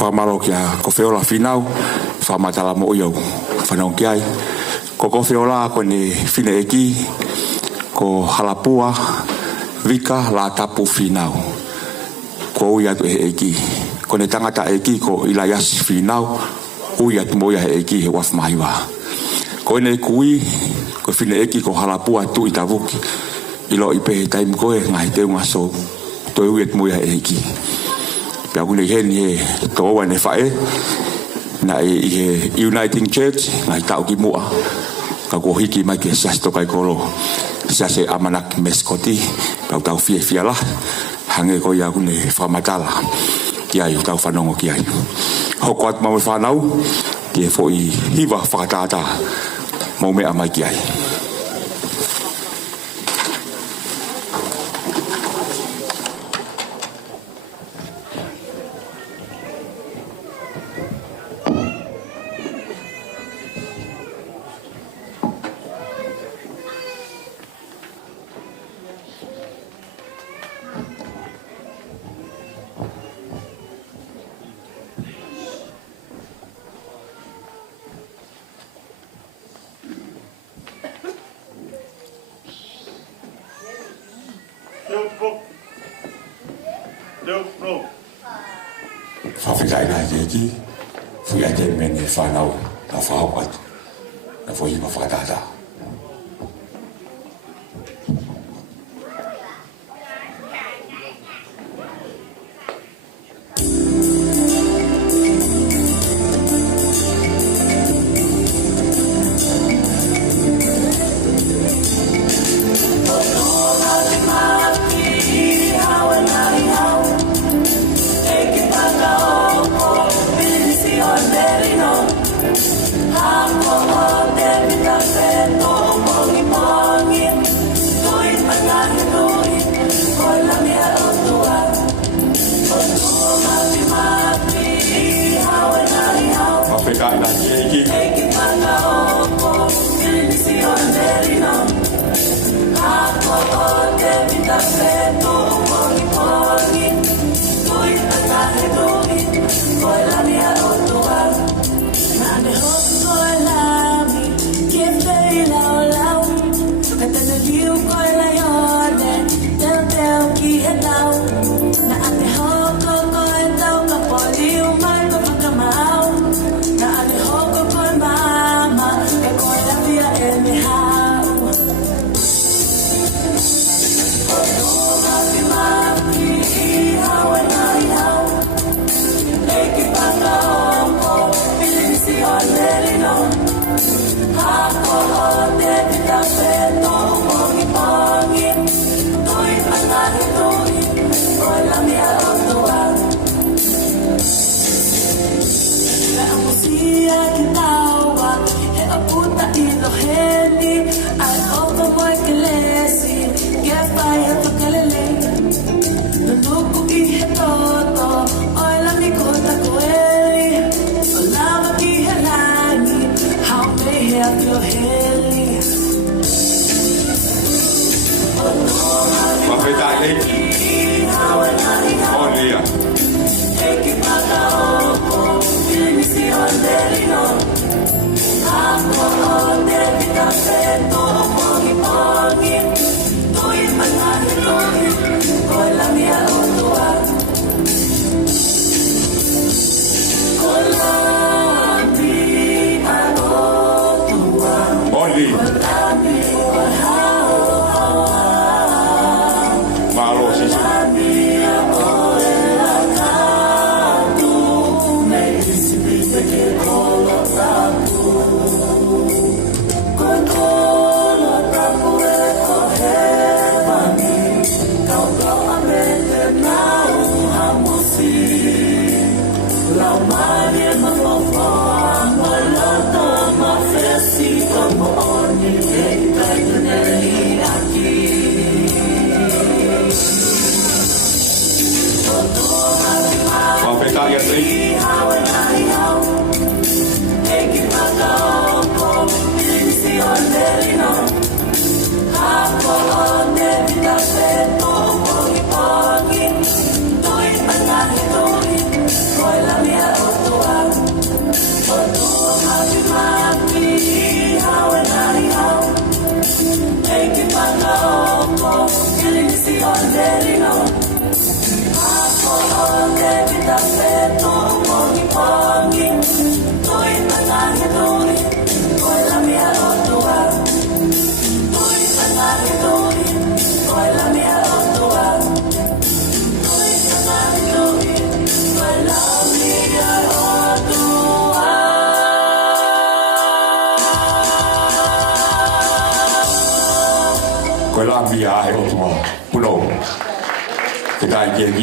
Whamaro kia ko whiola whinau, whamatala mo iau, whanau ki ai. Ko whiola ko ne whine eki, ko halapua, vika la tapu whinau. Ko ui atu e eki, ko ne tangata eki ko ilayas whinau, ui atu mo ia he eki he wafmahiwa. Ko ne kui, ko whine eki ko halapua tu I tavuki, ilo I pehe taim koe ngai teu ngaso, toi ui atu mo ia he eki. Pea kune hen he toa ne whae na I he Uniting Church ngai tau ki mua ka ko hiki mai ke sias tokai kolo sias e amanak meskoti pau tau fia la hange ko ia kune whamatala ki ai tau whanongo ki ai hoko at mau whanau ki e fo I hiwa whakatata mau mea mai ki ai. Whawhikai ngai te ki, fui a te mene whanau na whahau atu, na whahiwa whakatata.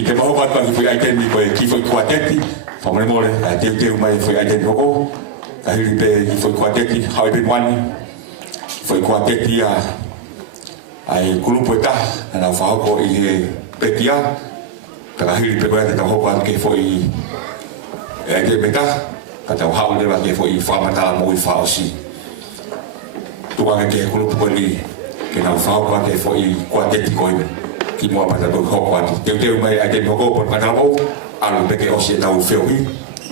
Te mau pat pagi foi ai temi ko ki foi quartetti fa mo mole te mai foi ai temi ko ka hili pe ki foi quartetti how been one foi quartetti ai grupo eta na fa ko i petia ka hili pe ko ta ho pa ke foi ai te beta ka ta ha le ba ke foi fa mata mo i fa osi tu wa ke grupo ko ni ke na fa ko ke foi quartetti ko ki mo pa ta ko ko te mai ai te ko ko pa ta mo alu pe ke osi ta u feu hi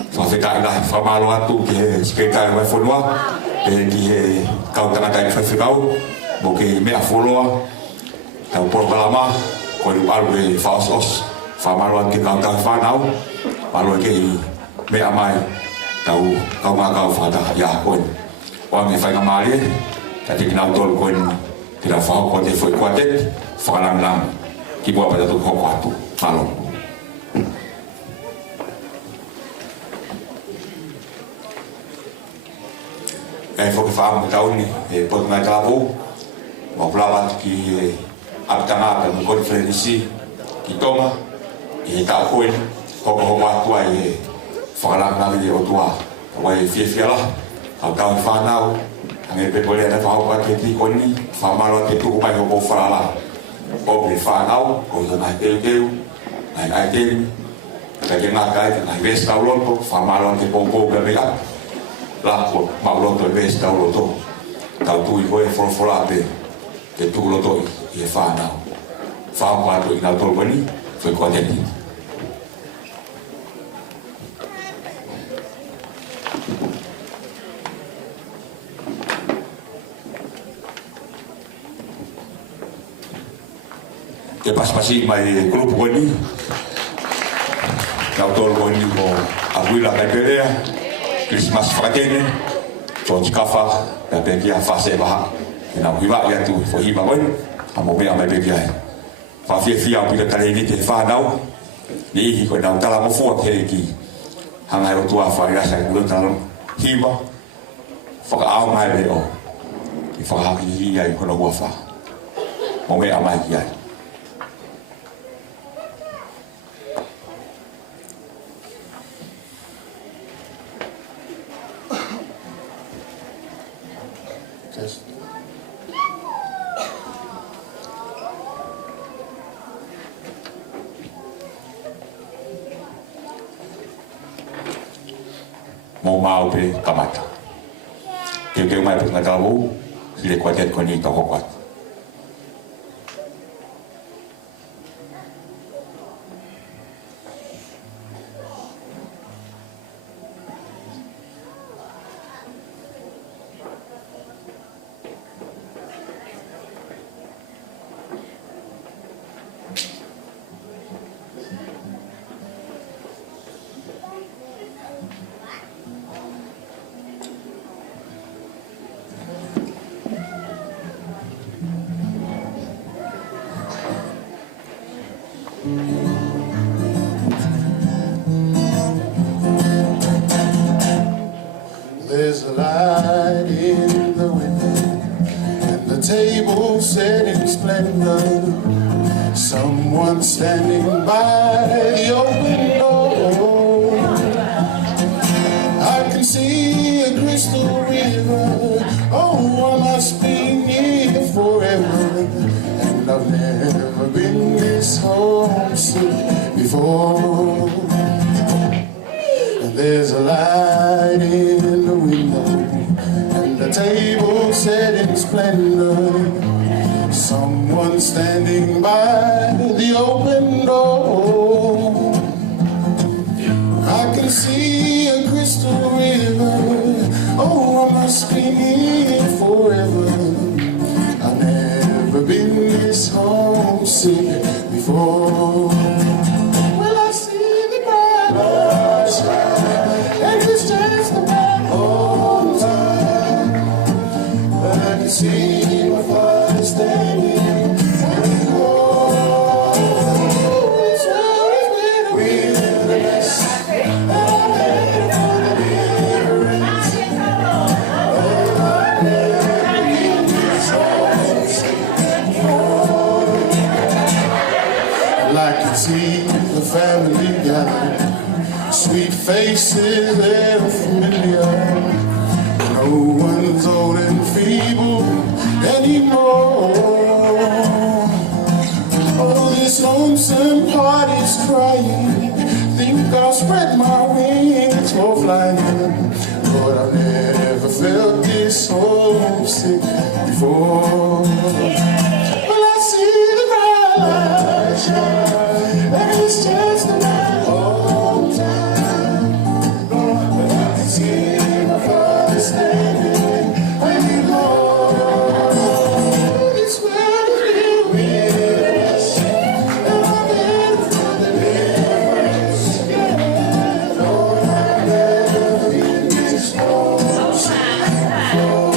fa fe ta la fa ma lo atu ke speta wa fo lo e ki ka ta ta fa fe kau mo ke me a fo lo ta por la ma ko lu alu e fa os fa ma lo ke ka ta fa nau pa lo ke me a mai ta u ka ma ka fa ta ya ko wa me fa ka ma le ta te na tol ko ki la fa ko te foi quartet fa lang lang ki buat pada tu kau kuat tu malu. Fok faham tahun ni, pot mai tahu, mau pelawat ki abtanga pada konferensi kita mah, tak kuat, kau kuat tu ay, falang nang dia tua, awai fia lah, kau tahu fanau, angin boleh ada faham kuat keti koni, faham malu keti kumai kau falang. Có bị phá nấu, có thể này kêu, này ai tên, cái này vest tàu lon có phá mà lon thì bông cái này là của bảo lon tôi vest tàu lon tôi, tàu tôi có phô la về, cái tu lon tôi thì phá nào, phá qua tôi nào tôi vẫn phải có tiền. Ke pas-pasi mai grupo ko ni na tol ko ni ko abuela ka pelea Christmas fratene George Kafa da begia fase ba na hiwa ya tu fo hiwa ko amo be mai begia fa fia pi da tale ni te fa nau ni ko na tala mo fo ke ki hanga ro tu afa ya sa ko tala hiwa fa ka au mai be o ki fa ha ki ya ko no wa fa mo me amai ki ya mau mau pe kamata ke mai pe ngata bu le quartet ko ni to ko There's a light in the window and the table set in splendor. Someone standing by the open door. There's a light in the window and the table set in splendor. Someone standing by the open door. I can see a crystal river. Oh, I must be here forever. I've never been this homesick before. Well, I see the bright light shine, and it's just about home time. But I can see my father standing. See the family gathered, sweet faces, they're familiar. No one's old and feeble anymore. Oh, this lonesome heart is crying. Think I'll spread my wings for flying. Lord, I've never felt this homesick before. Well, I see the bright light shine. It's just about home time. But I can see my father standing waiting home. This world is filled with us, and I'm ready for the difference. Yeah, Lord, I've never been this homesick before.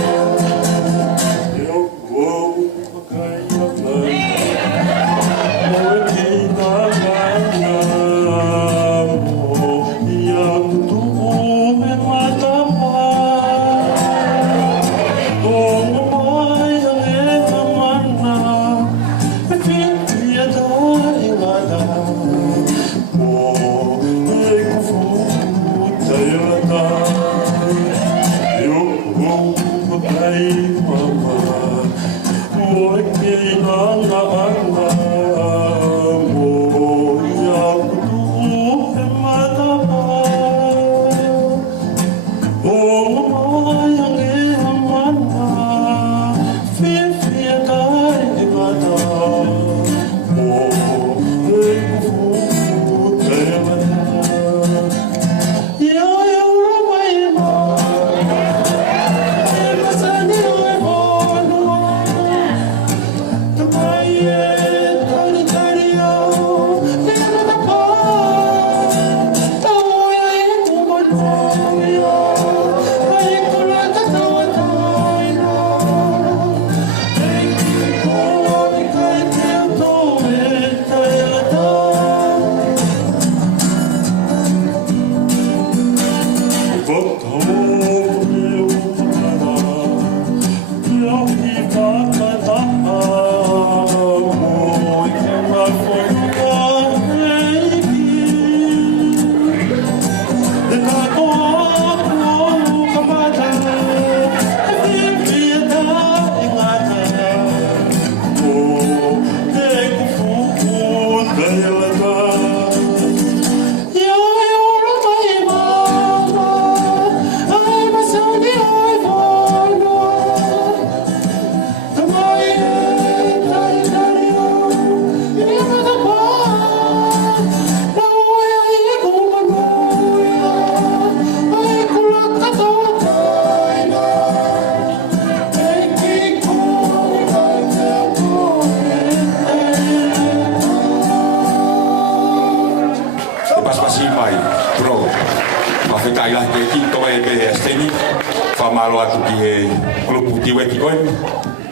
Famalo atu ki e klupu ti weti koe,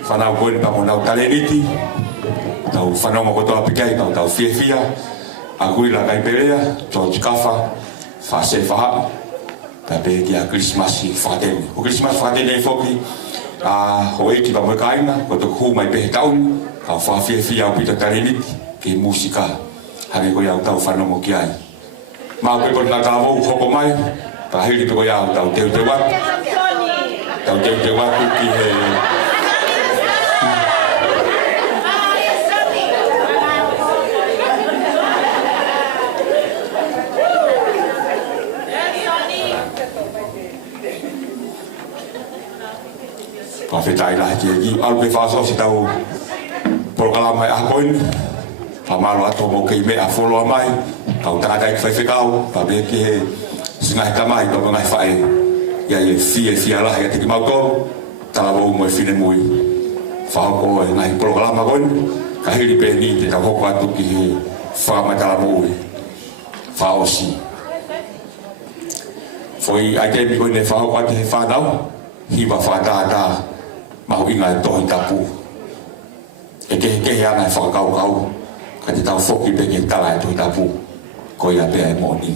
whanau koe ni pamonau taleniti, tau whanau mo kotoa pikai, tau fia, a kui la kai perea, George Kafa, whase whaha, ta pe ki a Christmasi whakatene. O Christmas whakatene e whoki, ho eki pa moe kaina, koto hu mai pehe taun, kau wha fia o pita taleniti, ki musika, hake koe au tau whanau mo ki ai. Mau pe kona tāwou hoko mai, pa hiri pe koe au tau teu te watu, tau teu te watu ki he... pa fetai la ki al pe fa so si tau programa mai a koin pa malo ato mo ke me a follow mai tau ta dai fai fekau pa be ki singa ta mai to ngai fai ya ye fia la ya ti mau ko ta lo mo fine moi fa ko ngai programa koin ka hiri pe ni te ta ko atu ki fa ma ta mo fa o si foi a te mi ko ne fa ko te fa dau hi va fa ta ma ho inga to ta pu e ke ya na fa kau ka te tau foki pe ke ta lai to ta pu ko ya pe ai mo ni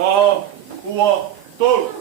Ta, ua, tolu.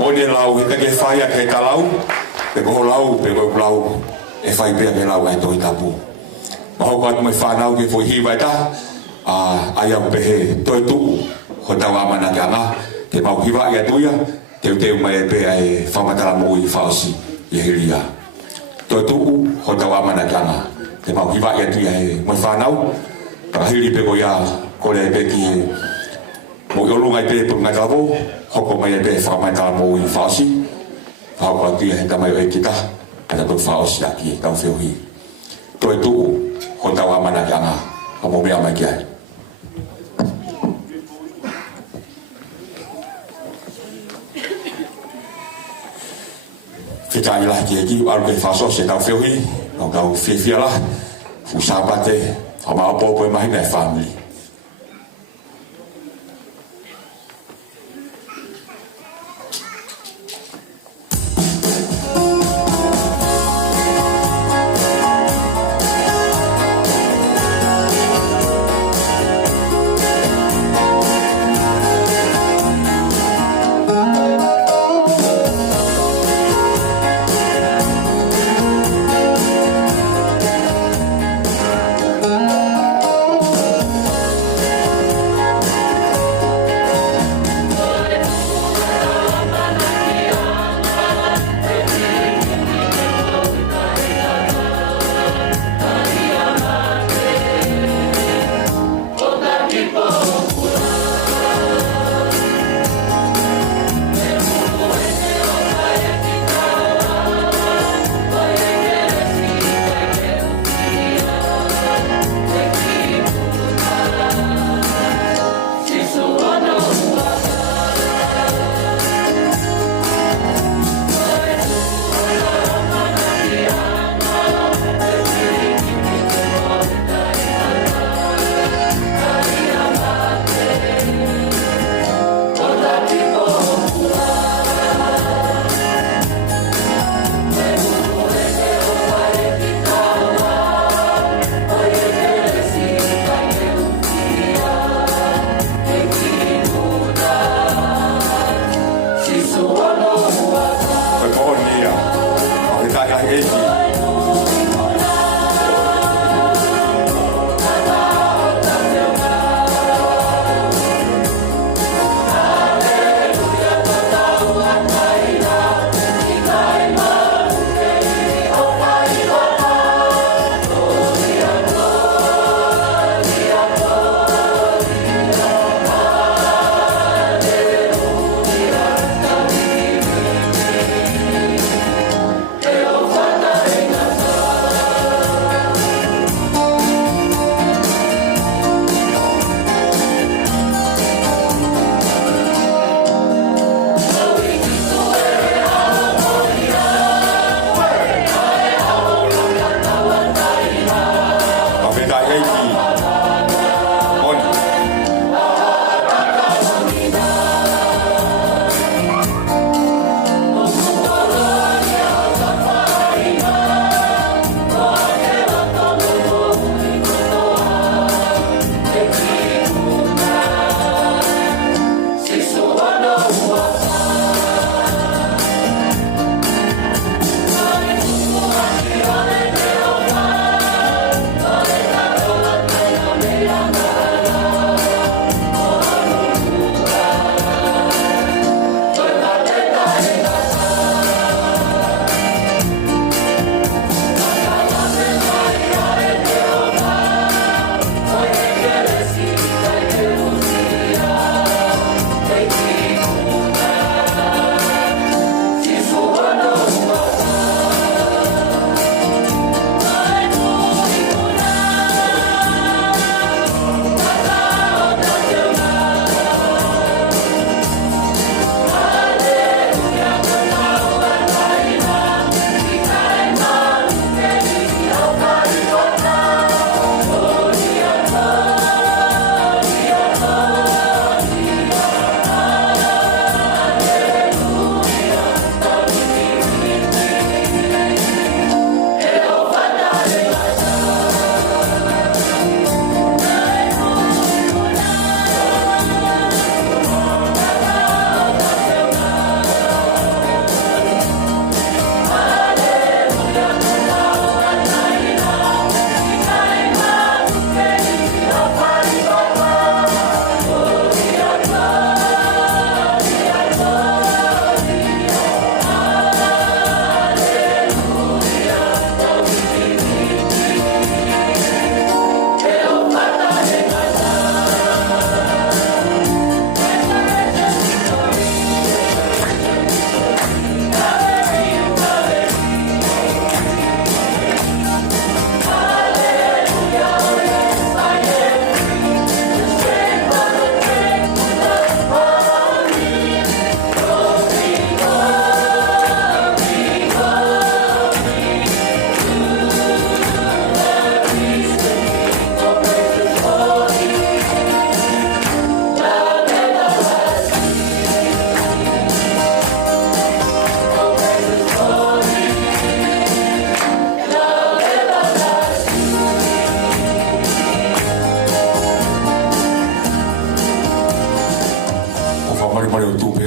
Oni lau he ke fai ke talau pe ko lau pe ko lau e fai pe ke lau ai to tapu ma ho ka me fa nau ke foi hi vai ta ai au pe he to tu ho ta wa mana ka ke mau hi va ya tu ya te mai pe ai fa ma ta mo i fa si ye ria to tu ho ta wa mana ka ke mau hi va ya tu ya mo fa nau ka hi pe ko ya ko le pe ki mo yo lu ngai pe pu ngai tavo hoko mai pe fa mai ta mo i fa si fa ko ti he ta mai e kita ada to fa os aquí ta feo hi to tu ho ta wa mana ka nga mo be mai kia fita ila ki al ke fa so se ta feo hi no ka fi la fu sa pa te fa ma po mai na family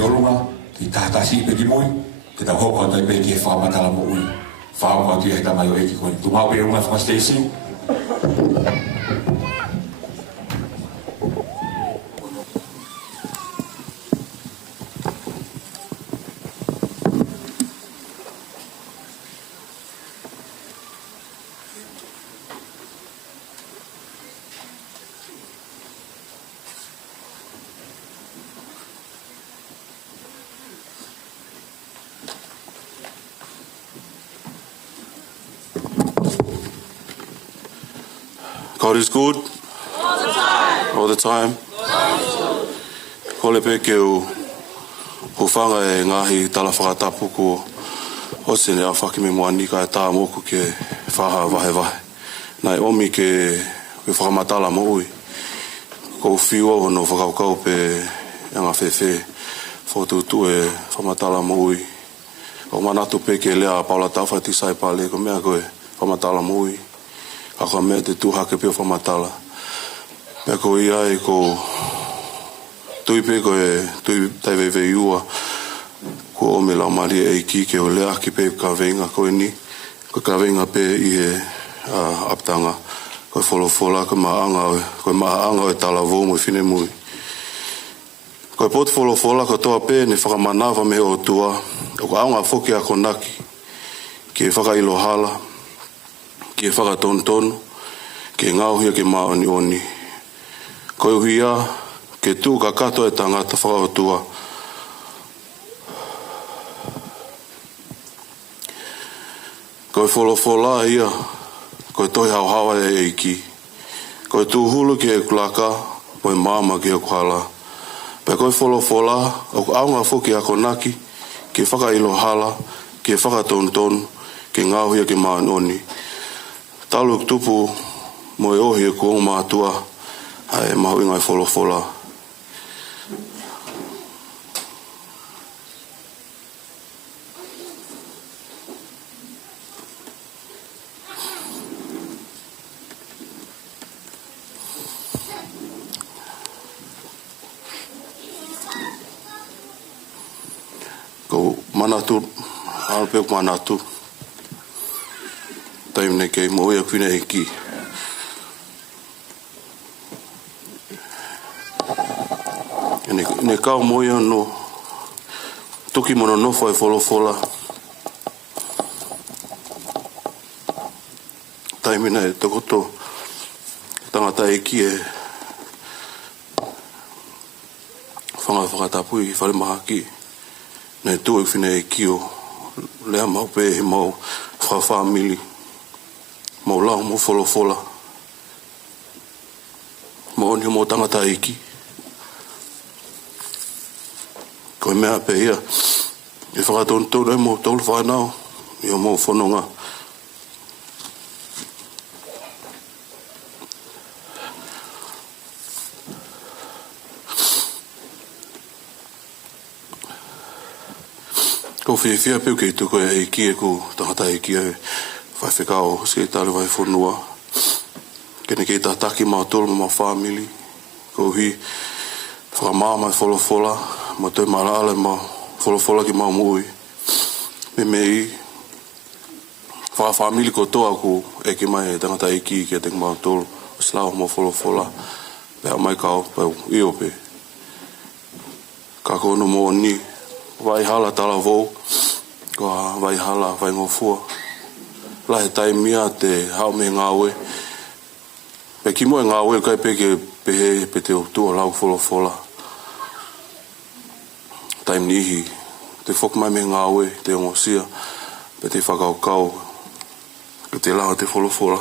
olunga, ki tātasi pe ki mui, ki tau hoko tai pe ki e whamatala mo ui. Whaama ki e tamai o eki koi. Tu mau pe unga whakastesi. God is good. All the time. All the time. Ko le peke o whanga e ngahi tala whakatapu ko o sene a whakimi moani ka e tā moku ke whaha vahe vahe. Nai omi ke whakamatala mo ui. Ko whiua o no whakaukau pe anga whewhe whotutu e whakamatala mo ui. O manatu peke lea paula tawha tisai pale ko mea koe whakamatala mo ui. Ako mea te tūhake pio whamatala. Mea ko ia e ko tuipe ko e tui taiwewe iua ko ome lau mari e ki ke o lea ki pe ka venga ko e ni. Ko ka venga pe i e aptanga. Ko e wholofola ko maanga ko e maanga e tala vō mo i whine mui. Ko e pot wholofola ko toa pe ne whakamanawa me o tua. Ko aunga whoki ako naki. Ke whakailo hala. Ke whakatontonu, ke ngauhia ke maoni oni. Ko iuhia, ke tū ka kato e tangata whakaotua. Ko i wholofola ia, ko i tohi hauhawa e eiki. Ko i tūhulu ke e kulaka, ko i māma ke e kuhala. Pe ko i wholofola, o aunga whuki ako naki, ke whakailo hala, ke whakatontonu, ke ngauhia ke maoni oni. Talu tupu mo e ohi e kua mātua ai mahu ingai wholofola. Ko manatu, alpeu manatu. Taim ne kei mo ia kuina e ki. Ne kau mo ia no toki mono nofo e wholofola. Taim ne tokoto tangata e ki e whakatapu i whare maha ki. Ne tu e whina e ki o lea mau pe he mau whawhamili. Mo lau mo wholofola. Mo oni mo tangata iki. Ko e mea pe ia. E whakatontonu e mo tolu whanau. I o mo whanonga. Ko whiwhia peo kei tuko e iki e ku tangata iki e. Vai whekao, skei tale vai whonua. Kene kei tātaki mā tolu mā whāmili. Ko hi whakamāma e wholofola. Ma toi mā rāle mā wholofola ki mā mui. Me mei. Whāmili ko toa ku eke mai e tangata iki ke te mā tolu. Slau mā wholofola. Pea mai kao, pau iope. Ka kono mō ni. Vai hala tala vou. Ko vai hala, vai ngofua. La he tai mia te hao me ngawe. Pe ki mo e ngawe kai peke pehe pe te otua lau wholofola. Taim nihi. Te whokmai me ngawe te ongosia. Pe te whakaukau. Ke te lau te wholofola.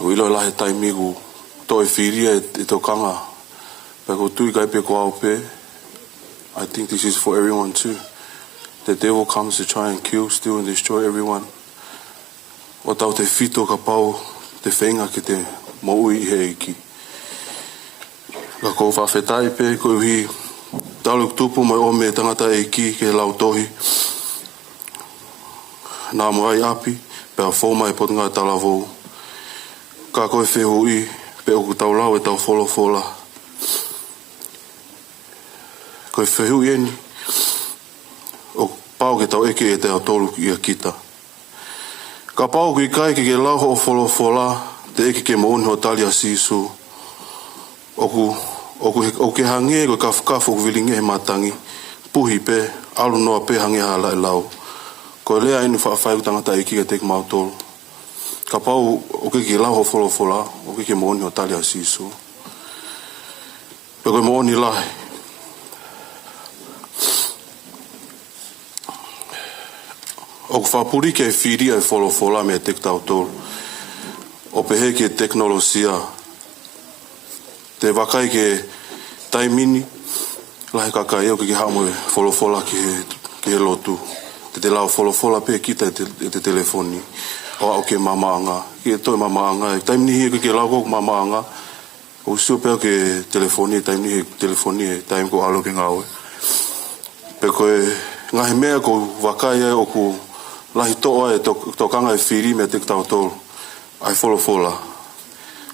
Uilo la he tai migu. Toi whiria e to kanga. Pe ko tui kai pe ko au pe. I think this is for everyone too. The devil comes to try and kill, steal and destroy everyone. O tau te whito ka pau, te whenga ki te moui i he iki. Ka kou whawhetai pe, koe hi taluk tupu mai ome tangata e iki ke lau tohi. Nā mai api, pe a whoma e potunga tala vou. Ka koe whehu i, pe oku tau lau e tau wholofola. koe whehu ieni, o pao ke tau eke e te autoru ki a kita. Ka pao ki kai ke lauho o wholofola, te eke ke mooni ho tali a sisu, o ke hange koe kafu vilinge he matangi, puhi pe, alu noa pe hange hala e lau. Koe lea inu whaafai tangata eki ke teke mautolu. Ka pau o ke lauho wholofola, o ke mooni ho tali a sisu. Pe koe mooni lahi. O ku whapuri ke whiri ai wholofola me teke tautolu. O pehe ke teknolosia, te wakai ke taimini, lahi kakai eo ke hamo e wholofola ki he lotu. Te lau wholofola pe kita e te telefoni. O au ke mamaanga, ki e toi mamaanga. Taimini hi ke lau koku mamaanga. O sio peo ke telefoni, taimini hi telefoni e taim ko alo ke ngawe. Pe koe ngahi mea ko wakai e o ku lahi toa e tokanga e whiri me te tautolu. Ai wholofola.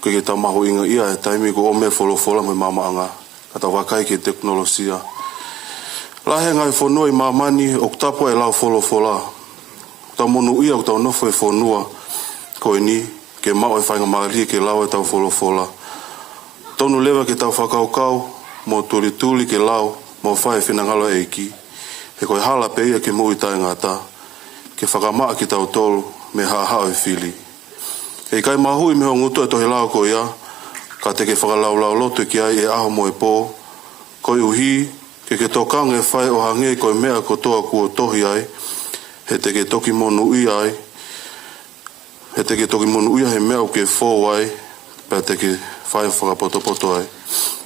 Koe ke tau maho inga ia e taimi ko ome wholofola me mamaanga. Ka tau wakai ke teknolosia. Lahe ngai whanua i mamani o kutapo e lau wholofola. Tau monu ia o tau nofo e whanua. Koe ni ke mao e whainga maari ke lau e tau wholofola. Tonu lewa ke tau whakaukau. Mo tuli ke lau. Mo whai whinangalo e iki. He koe hala pe ia ke mui tai ngata. Ke whakamaa ki tau tolu me haa e whili. E kai mahui me ho ngutu e tohe lau ko ia, ka te ke whakalau lotu ki ai e aho mo e pō, koi uhi, ke tokang e whai o hange koi mea ko toa kua tohi ai, he te ke toki monu i ai, he te ke toki monu i he mea o ke fō ai, pa te ke whai whakapoto ai.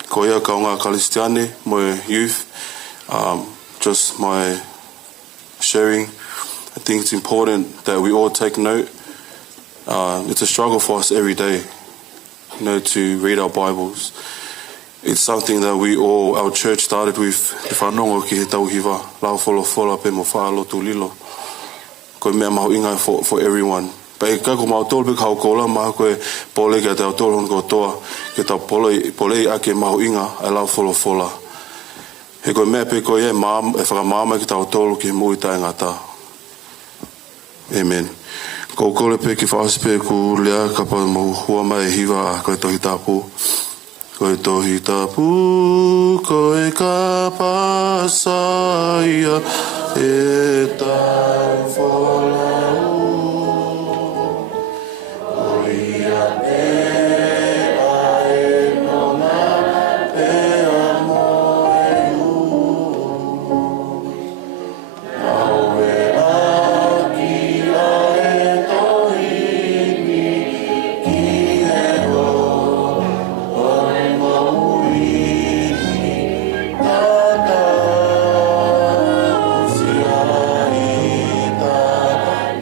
Ko ia ka o ngā Kalistiane, mo e youth, just my sharing. I think it's important that we all take note. It's a struggle for us every day, to read our Bibles. It's something that we all, our church started with, te whanongo ki he tauhiwa, lau wholofola pe mo whaalotu lilo. Koe mea mahu ingai for everyone. Pa e kako mau tolu pe kau kola, maha koe pole ke te au tolu hon kotoa, ke tau pole ake mahu inga ai lau wholofola. He koe mea pe koe e whakamama ki tau tolu ki he mui tai ngata. Amen. Ko kole pe ki whaasi pe ku lea kapa mo hua mai hiwa a koe tohi tapu. Koe tohi tapu, koe kapa saia e tau whalau. Oia e ae nona e amo e u. Au e aki ae tohini ki e ho. Oi mauini tata siaita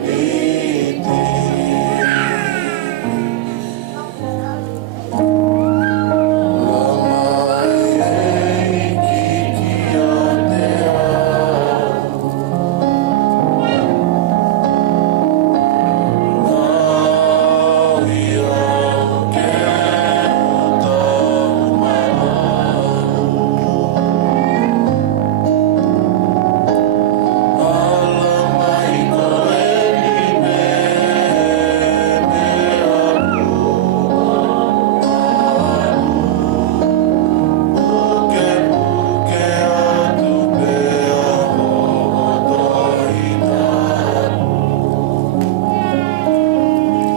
iti.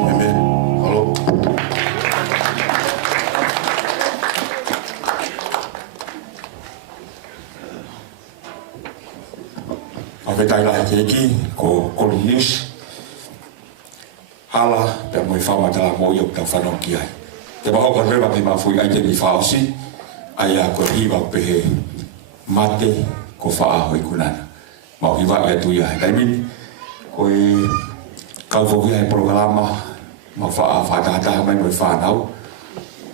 Amen. Hello. Ave tai lahi ke eki, ko kolumnis. Hala, pe moi whamatala mo iok tau whanau ki ai. Te maho ka rewa te mawhui ai te mi whaosi, ai a ko hiwa pehe mate ko whaaho i kunana. Mau hiwa e tu ia. Taimin, ko e kau whoki ai programa, mau whaatahataha mai moi whanau,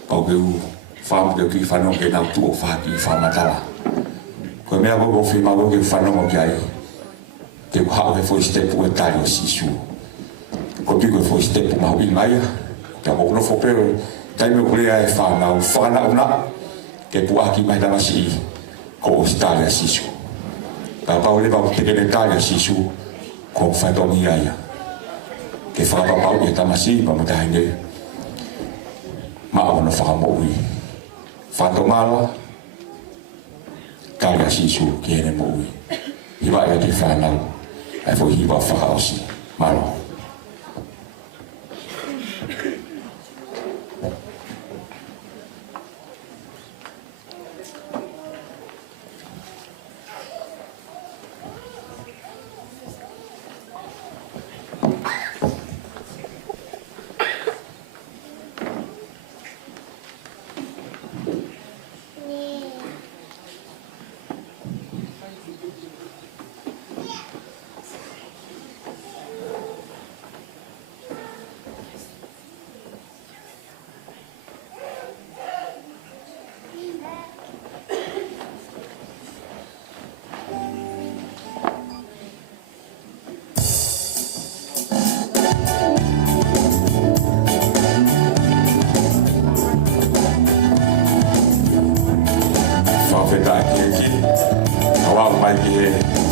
pau ke u whaamu ke ki whanau ke nau tu o whaaki i whamatala. Ko mea koko whimau ke whanau ki ai, ke hao he foi step o tali o sisu. Ko piko foi step mau i maia, ke mo no fopero, tai me kulea e whanau, whanau na, ke puaki mai dama si, ko Australia sisu. Ta pau le pau te kene Italia sisu ko whatongi aia. Ke whakapapau e tamasi pa matahinge. Maa wana whakamoui. Whatongala Italia sisu ke ene moui. Hiwa e te whanau. Ai fo hiwa whakaosi. Malo.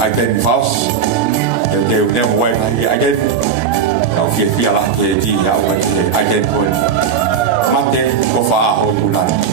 Again, false. They will never wait again. Now, if you are here, again, when Monday, go for our whole night.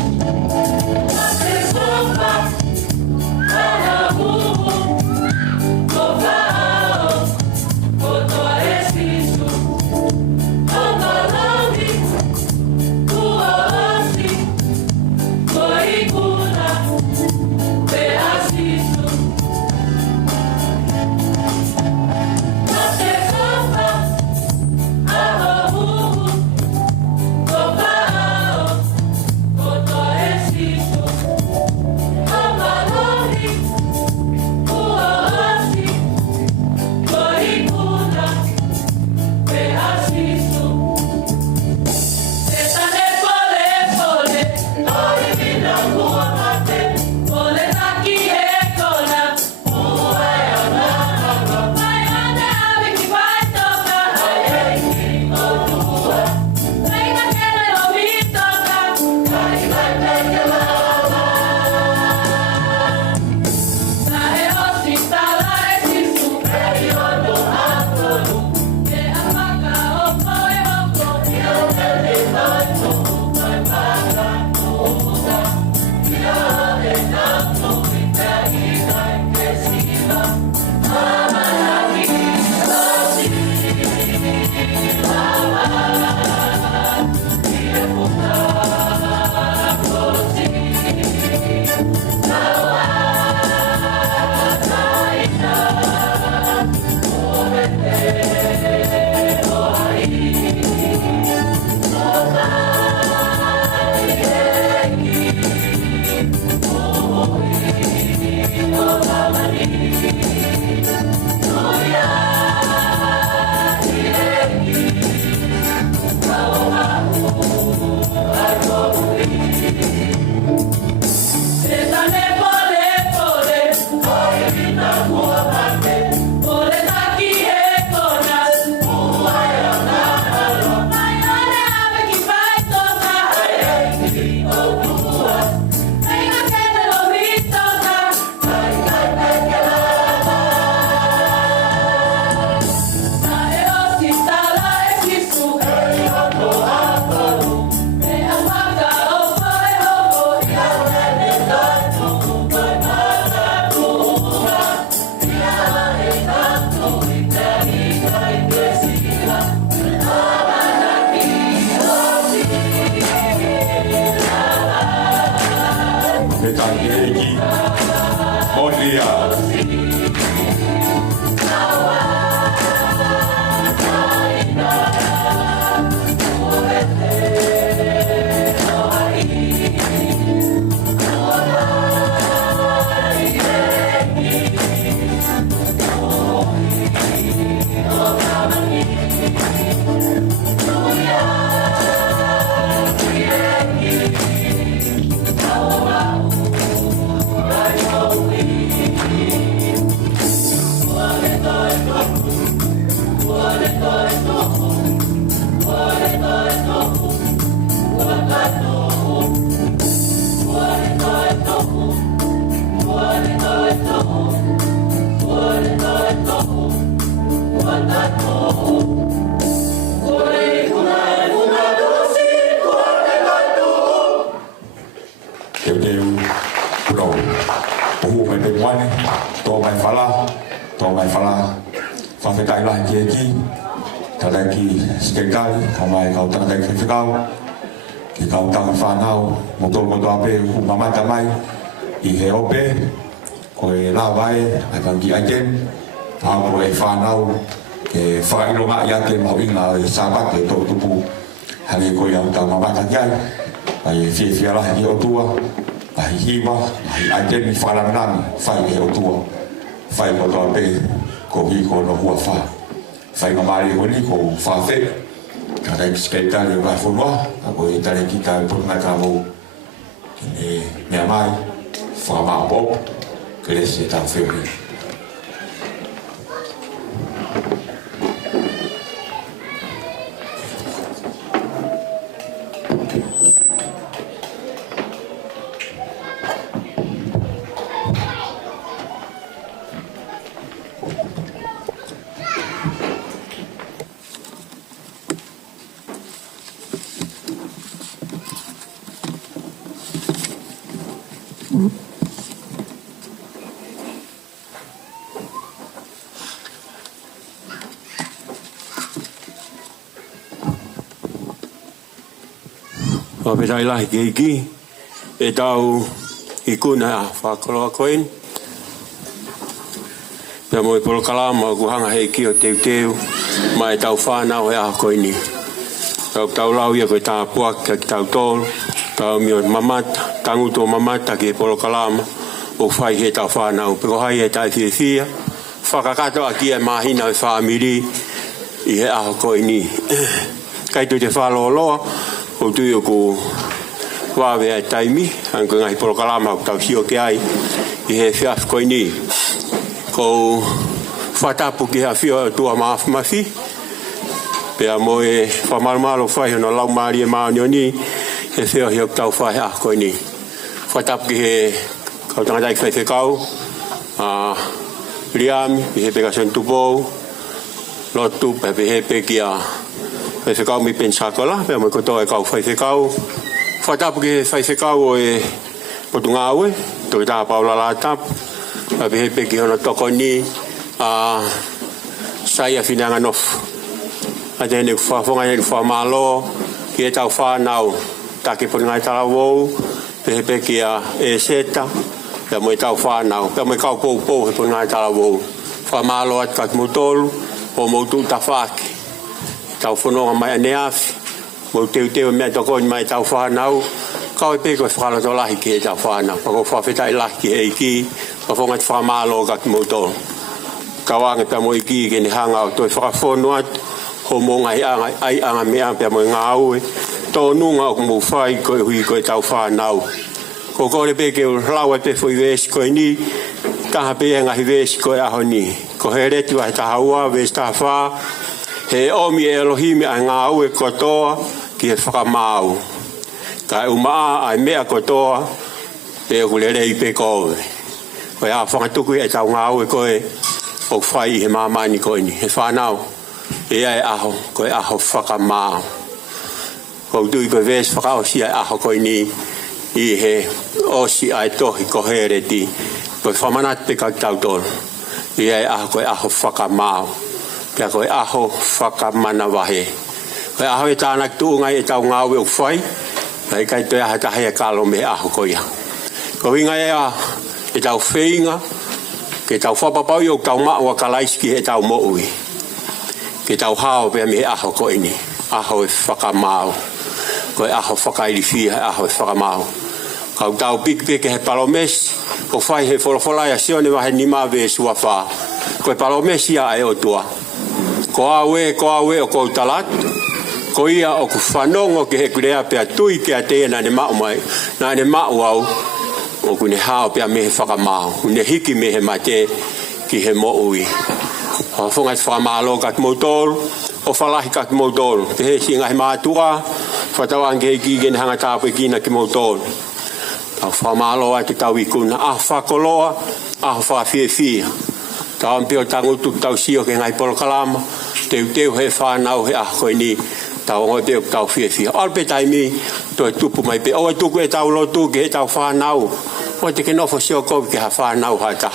mai te moane, tō mai whala, whawhetai lahi ki e ki, tala ki skekali, ka mai kau tangata ki whiwhikau, ki kau tanga whanau, moto ape ku mamata mai, I he ope, ko e la vai, ai kau ki aiken, hau ko e whanau, ke whakailonga I ate mawinga e sabate tō tupu, hale ko I au tau mamata ki ai, ai fie lahi ki o tua, ai hiwa, ai aiken I wharanami, whai e o tua, whai moto ape, ko hi ko no hua wha, whai mamari honi ko whawhe, ka rei sketari o vai whunua, a ko I tare ki ka putuna ka mou, ki mea mai, whakamā pop, ke resi e tau whiuri. Whawhetai lahi ki hiki, e tau I kuna a whakaloa koen. Pea mo e polo kalama o kuhanga hei ki o teu, ma e tau whanau he a koeni. Tau lau ia koe tā puaka ki tau tōru, tau mio mamata, tanguto mamata ki e polo kalama, o whai he tau whanau. Peko hai he tai fia, whakakato a ki e mahina e whamiri I he a koeni. Kai tu te whaloloa, o tui o ko wawe ai taimi, anko ngai polo kalama o tau hio ke ai, I he whiaf koe ni. Ko whatapu ki ha whio tua mafi, pea mo e whamarumalo whai hono lau maari e maonio ni, he whio hio tau whai a koe ni. Whatapu ki he kautangatai whai whekau, Riami, he peka sentupou, lotu, pe he peki a whai whekau mi pensakola, pea mo koto e kau whai whekau. Whatapu ki whai whekau o e potunga aue, to i tā paula la tapu. Pe he peki hono toko ni, sai a whinanga nofu. A te hene whawhonga hene whamalo, ki e tau whanau, take potunga I tala wou, pe he peki a e seta, pea mo e tau whanau, pea mo e kau pou he potunga I tala wou. Whamalo at kaki motolu, o moutu ta whaki. Tau whanonga mai ane afi, mo teu mea toko ni mai tau whanau, kau e peko e whakalato lahi ki e tau whanau, pako whawhetai lahi ki e ki, whawhonga te whamalo kaki motolu. Kawange pia mo I ki ke ni hanga o toi whakawhono atu, ho monga ai anga mea pia mo I ngā aue, tō nunga o kumu whai koe hui koe tau whanau. Ko kore peke o laua te whui vesi koe ni, taha pe ngahi vesi koe aho ni. Ko he retu ai taha ua vesi taha wha, he omi e Elohimi ai ngā aue kotoa ki he whakamau. Ka umaa ai mea kotoa, pe o kulere I pe koe. Koe a whangatuku e tau ngā aue koe, o whai he mamani koe ni, he whanau. E ai aho, koe aho whakamau. Ko tui koe vesi whakaosi ai aho koe ni, I he osi ai tohi ko here ti. Koe whamanat pe kak tau tolu. I ai aho koe aho whakamau. Pea koe aho whakamana wahe. Koe aho e tānak tuungai e tau ngāwe o whai, kai kai te aha tahe e kalo me aho koe ia. Ko inga e tau wheinga, ke tau whapapau I o tau maua kalaiski e tau moui. Ke tau hao pia me aho koe ni, aho e whakamau. Koe aho whakairi whia, aho e whakamau. Kau tau pikipeke he palomesi, o whai he wholawholai a sione wahe ni mawe e sua wha. Koe palomesi a e o tua. Ko awe o kou talatu. Ko ia o ku whanongo ke he kurea pia tui ke a teia na ne mau mai. Na ne mau au, o ku ne hao pia me he whakamau. Ne hiki me he mate ki he moui. O whunga te whakamalo kat moutolu, o whalahi kat moutolu. Te he si ngahi mātua, whatawang ke he ki gen hanga tāpu e kina ki moutolu. Tau whamalo ai te tau I kuna, whakoloa, whawhiewhia. Tau ampio tangutu tau sio ke ngai polo kalama, teu he whanau he koe ni, tau ngoi peo tau whiewhia. Alpe taimi, toi tupu mai pe, oa tuku e tau lotu ke he tau whanau, O te ke nofo sio ko ke ha whanau hata.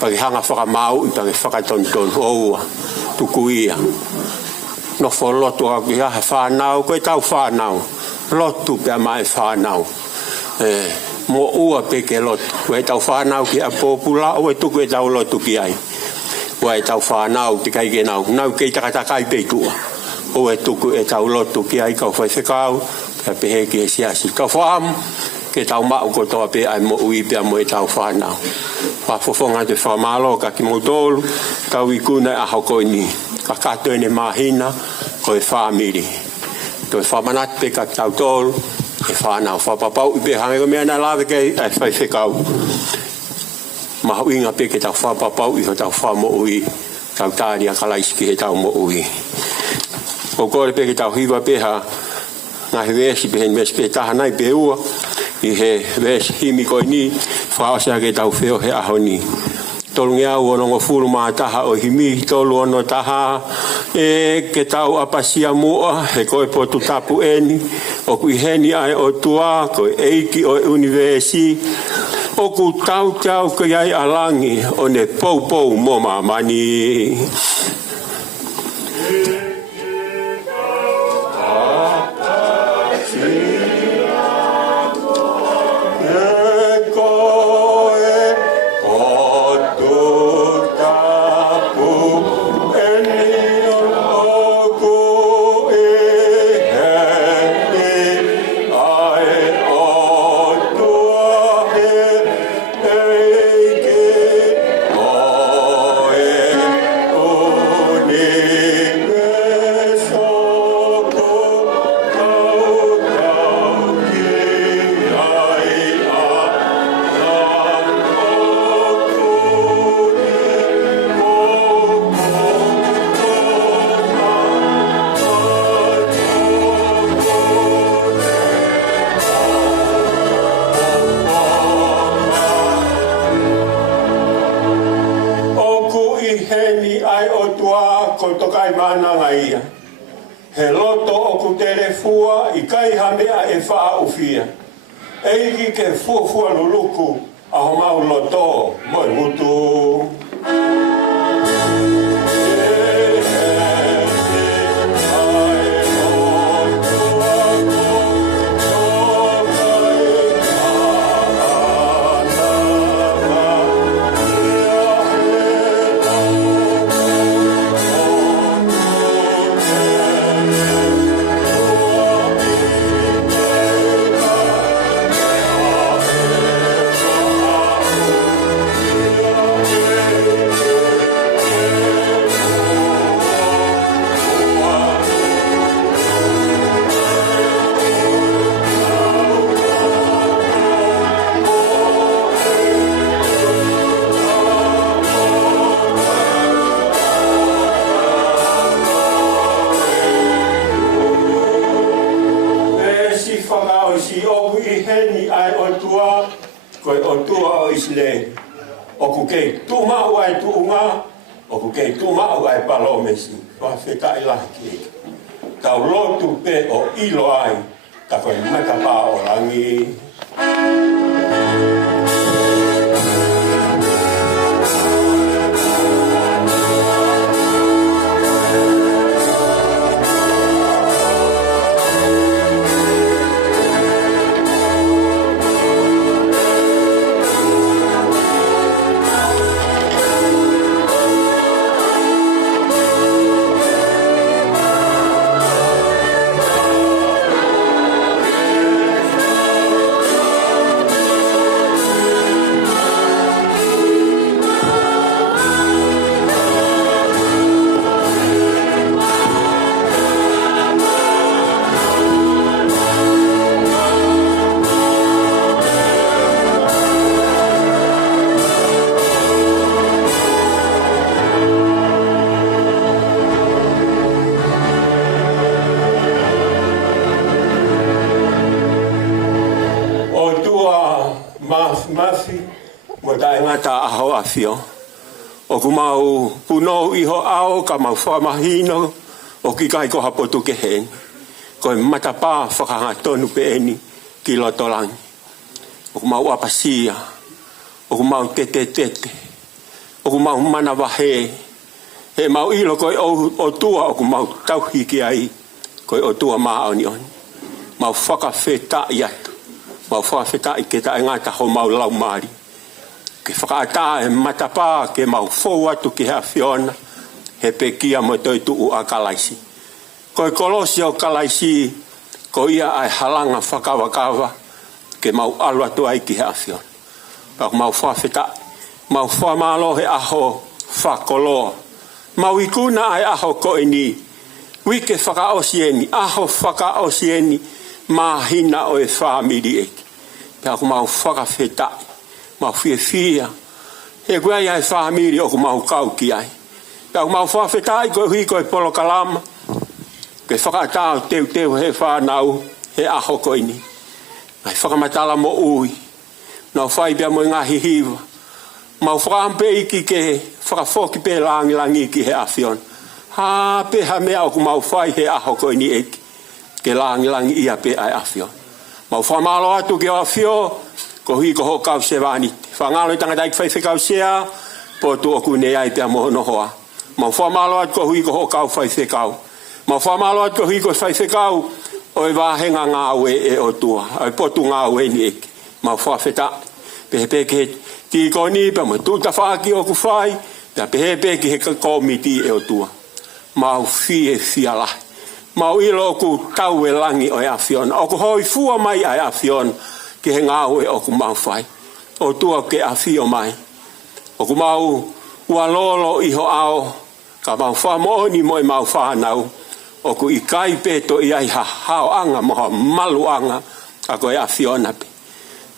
Pa ke hanga whakamau i pa ke whakatonton oua. Tukuia. Nofo lotu a ke ha whanau, koe tau whanau. Lotu pe a mai whanau. Mo ua pe ke lotu. Koe tau whanau ki a popula, o e tuku e tau lotu ki ai. Koe tau whanau te kai ke nau. Nau kei takatakai peitua. O e tuku e tau lotu ki ai kau whai whekau. Ka pehe ki e siasi. Kau whaamu. Ke tau mau ko toa pe ai mo ui pe mo e tau whanau. Whafofonga te whamalo ka ki mautolu, tau i kuna a hoko ni. Ka kato ene mahina ko e whamiri. To e whamanat pe ka tau tolu, e whanau. Whapapau i pe hange ko mea na lawe ke e whai whekau. Mahu inga pe ke tau whapapau i ho tau whamo ui. Tau tāri a kalaisiki he tau mo ui. Ko kore pe ke tau hiwa pe ha ngahi wesi pe hen wesi pe tahanai pe ua. I he wes himi koi ni whaosea ke tau wheo he aho ni. Tolungi au ono ngo furu maa taha o himi tolu ono taha e ke tau apasia mua he koe potu tapu eni o kui heni ai o tua koe eiki o universi o ku tau tau koe ai alangi o ne pou pou mo mamani. He loto o ku tere fua i kai hamea e wha ufia. Eiki ke fua luluku a ho mau loto moi mutu. Koe o tua o isle, o ku kei tumau ai tuunga, o ku kei tumau ai palomesi, wa wheka i lahi ki. Tau lotu pe o ilo ai, ka koe makapa o rangi. Mafi, mo tae ngata aho afio. O ku mau puno iho ao ka mau whamahino o ki kai ko hapotu ke heni. Ko matapa whakahanga tonu pe eni ki lotolangi. o mau apasia, o mau tete, o mau mana wahe, he mau ilo koi o tua o mau tauhiki ai, koi o tua maa oni oni. Mau whakawheta i atu, mau whakawheta i ke tae ngata ho mau lau maari. Ke whakaata e matapā ke mau fōu atu ki hea whiona, he pekia mo toi tuu a kalaisi. Koi kolosi o kalaisi, ko ia ai halanga whakawakawa, ke mau alu atu ai ki hea whiona. Pako mau whawheta, mau whamalo he aho whakoloa. Mau ikuna ai aho koe ni, wike whakaosieni, aho whakaosieni, mahina o e whamiri eki. Pako mau whakawheta, mau whia, he guai ai whamiri o ku mau kauki ai. Pako mau whawheta ai koe hui koe polo kalama, ke whakatao teu he whanau, he aho koe ni. Ai whakamatala mo ui, nau whaibia mo ngahi hiwa, mau whakampe iki ke whakafoki pe langi ki he awhion. Ha pe ha mea o ku mau whai he aho koe ni eki, ke langi ia pe ai awhion. Mau whamalo atu ke o awhio, ko hui ko ho kau se wani. Whangalo i tangata ik whai whikau sea, po tu oku ne ai pia moho nohoa. Mau whamalo atu ko hui ko ho kau whai whikau. Mau whamalo atu ko hui ko whai whikau, o e wāhenga ngā ue e o tua, o e potu ngā ue ni eki. Mau whawheta, pehe ke ti ko ni, pe mo tuta whaaki o ku whai, pehe ki he komiti e o tua. Mau whia lahi. Mau ilo ku tau e langi o e awhion. O ku hoi fua mai ai awhion ki he ngāue o ku mau whai. O tua ke awhio mai. O ku mau ua lolo iho ao. Ka mau whamooni mo e mau whanau. O ku i kai peto i ai hao anga moha malu anga. A ko e awhiona pe.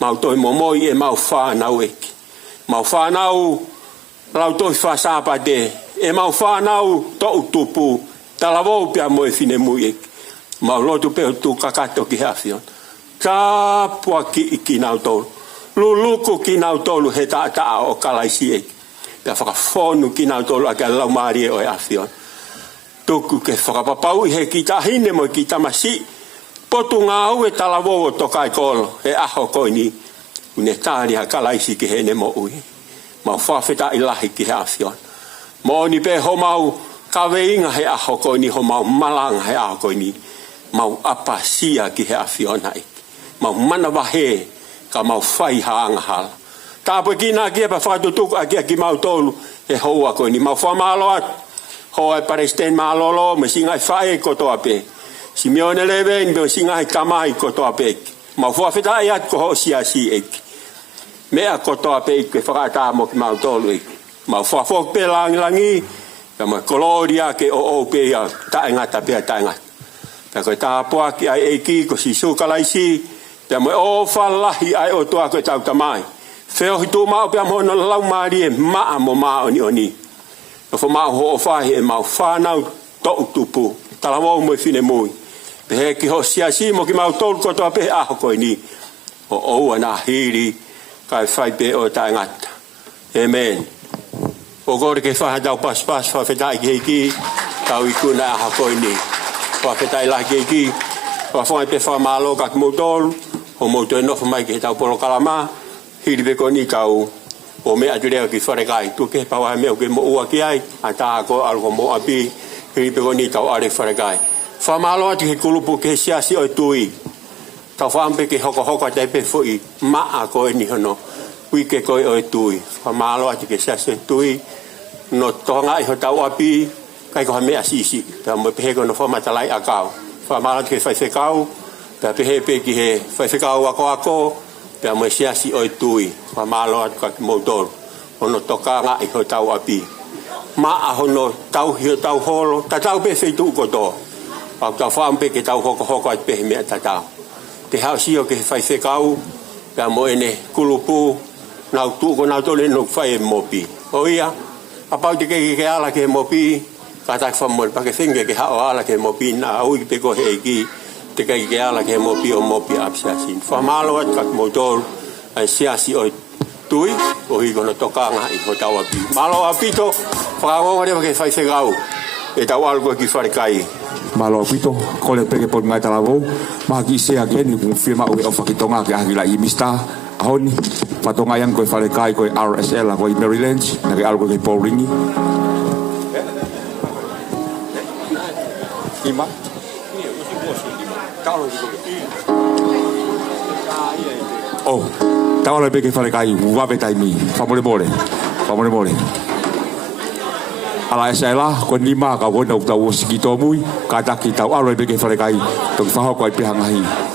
Mau toi momoi e mau whanau eki. Mau whanau lau toi whasapa de. E mau whanau to utupu. Talavou pia mo e fine mui eki. Mau lotu peo tu kakato ki hawhion. Tāpua ki nau tolu. Luluku ki nau tolu he taa o kalaisi eki. Pia whakawhonu ki nau tolu a kia lau maari e o e hawhion. Tuku ke whakapapau he ki tahine mo ki tamasi. Potu ngā au e talavou o tokai kolo. He aho koini. Une tāri ha kalaisi ki he ne mo ui. Mau whawheta i lahi ki he hawhion. Mo ni pe ho mau ka veinga he aho koini, ho mau malanga he aho koini. Mau apasia ki he awhiona eki. Mau mana wahe ka mau whai haanga hala. Tāpua ki nā kia pa whatutuku a kia ki mau tolu he hoa koini. Mau whamalo atu. Hoa e paresten malolo, me singai whae kotoa pe. Si mione leven, me singai tamai kotoa pe eki. Mau whawhetai atu ko ho si eki. Mea kotoa pe eki, whakata mo ki mau tolu eki. Mau whawhok pe langi. Ka ma koloria ke o pe ya tae ngata pe tae ngata. Ka koe tāpua ki ai eki ko si sukalaisi. Pea mo o whalahi ai o toa koe tau tamai. Wheo hitu mao pea mo no lau maari e maa mo maa oni oni. No wha mao ho o whahi e mau whanau to utupu. Talavou mo e fine mui. Pehe ki ho siasi mo ki mau tolu kotoa pehe aho koe ni. O oua na hiri kai whai pe o tae ngata. Amen. O gore ke whahatau pas whawhetai ki heiki, tau i kuna aha koe ni. Whawhetai lahi ki heiki, whawhongai pe whamalo ka ki mautolu, o mautu e nofu mai ki he tau polo kalama, hiri pe koe ni kau, o mea tu reo ki wharekai, tu ke pawahe meo ke mo ua ki ai, a taha ko alko mo api, hiri pe koe ni kau are wharekai. Whamalo ati he kulupu ke he siasi o tui, tau whampe ke hoko te pe fui, maa koe ni hono, wike koe o tui, whamalo ati ke siasi o tui, no tonga i ho tau api, kai ko ha mea sisi, pea mo pehe ko no whamatalai a kau. Whamala ke whaiwhekau, pea pehe pe ki he whaiwhekau ako, pea mo siasi oi tui, whamalo atu ka ki moutoru, ono toka ngā i ho tau api. Maa hono tau hi ho tau holo, ta tau pe wheitu uko tō. Pau tau whampe ke tau hoko ati pehe mea ta tau. Te hao sio ke whaiwhekau, pea mo ene kulupu, nau tuko nau tole no whai e mopi. O ia, apau te ke ala ke mopi, ka tak whamon, pa ke whinge ke hao ala ke mopi, na au ki peko he ki, te ke ala ke mopi o mopi apsiasin. Whamalo at kak motor, ai siasi o tui, o hi kono tokanga i ho tau api. Malo apito, whakawonga rewa ke whaiwhekau, e tau algo ki wharekai. Malo apito, kole peke por ngai talavou, maha ki sea ke ni kung firma o ke o whakitonga ke ahila i mista, ahoni patonga yang koe whare kai koe RSL a koe Maryland na ke algo koe Paul Ringi Ima oh tawa le beke whare kai wawe taimi whamore more ala esa la ko lima ka wona tau sikito mui ka taki tau alo beke whare kai tong whahau koe pihangahi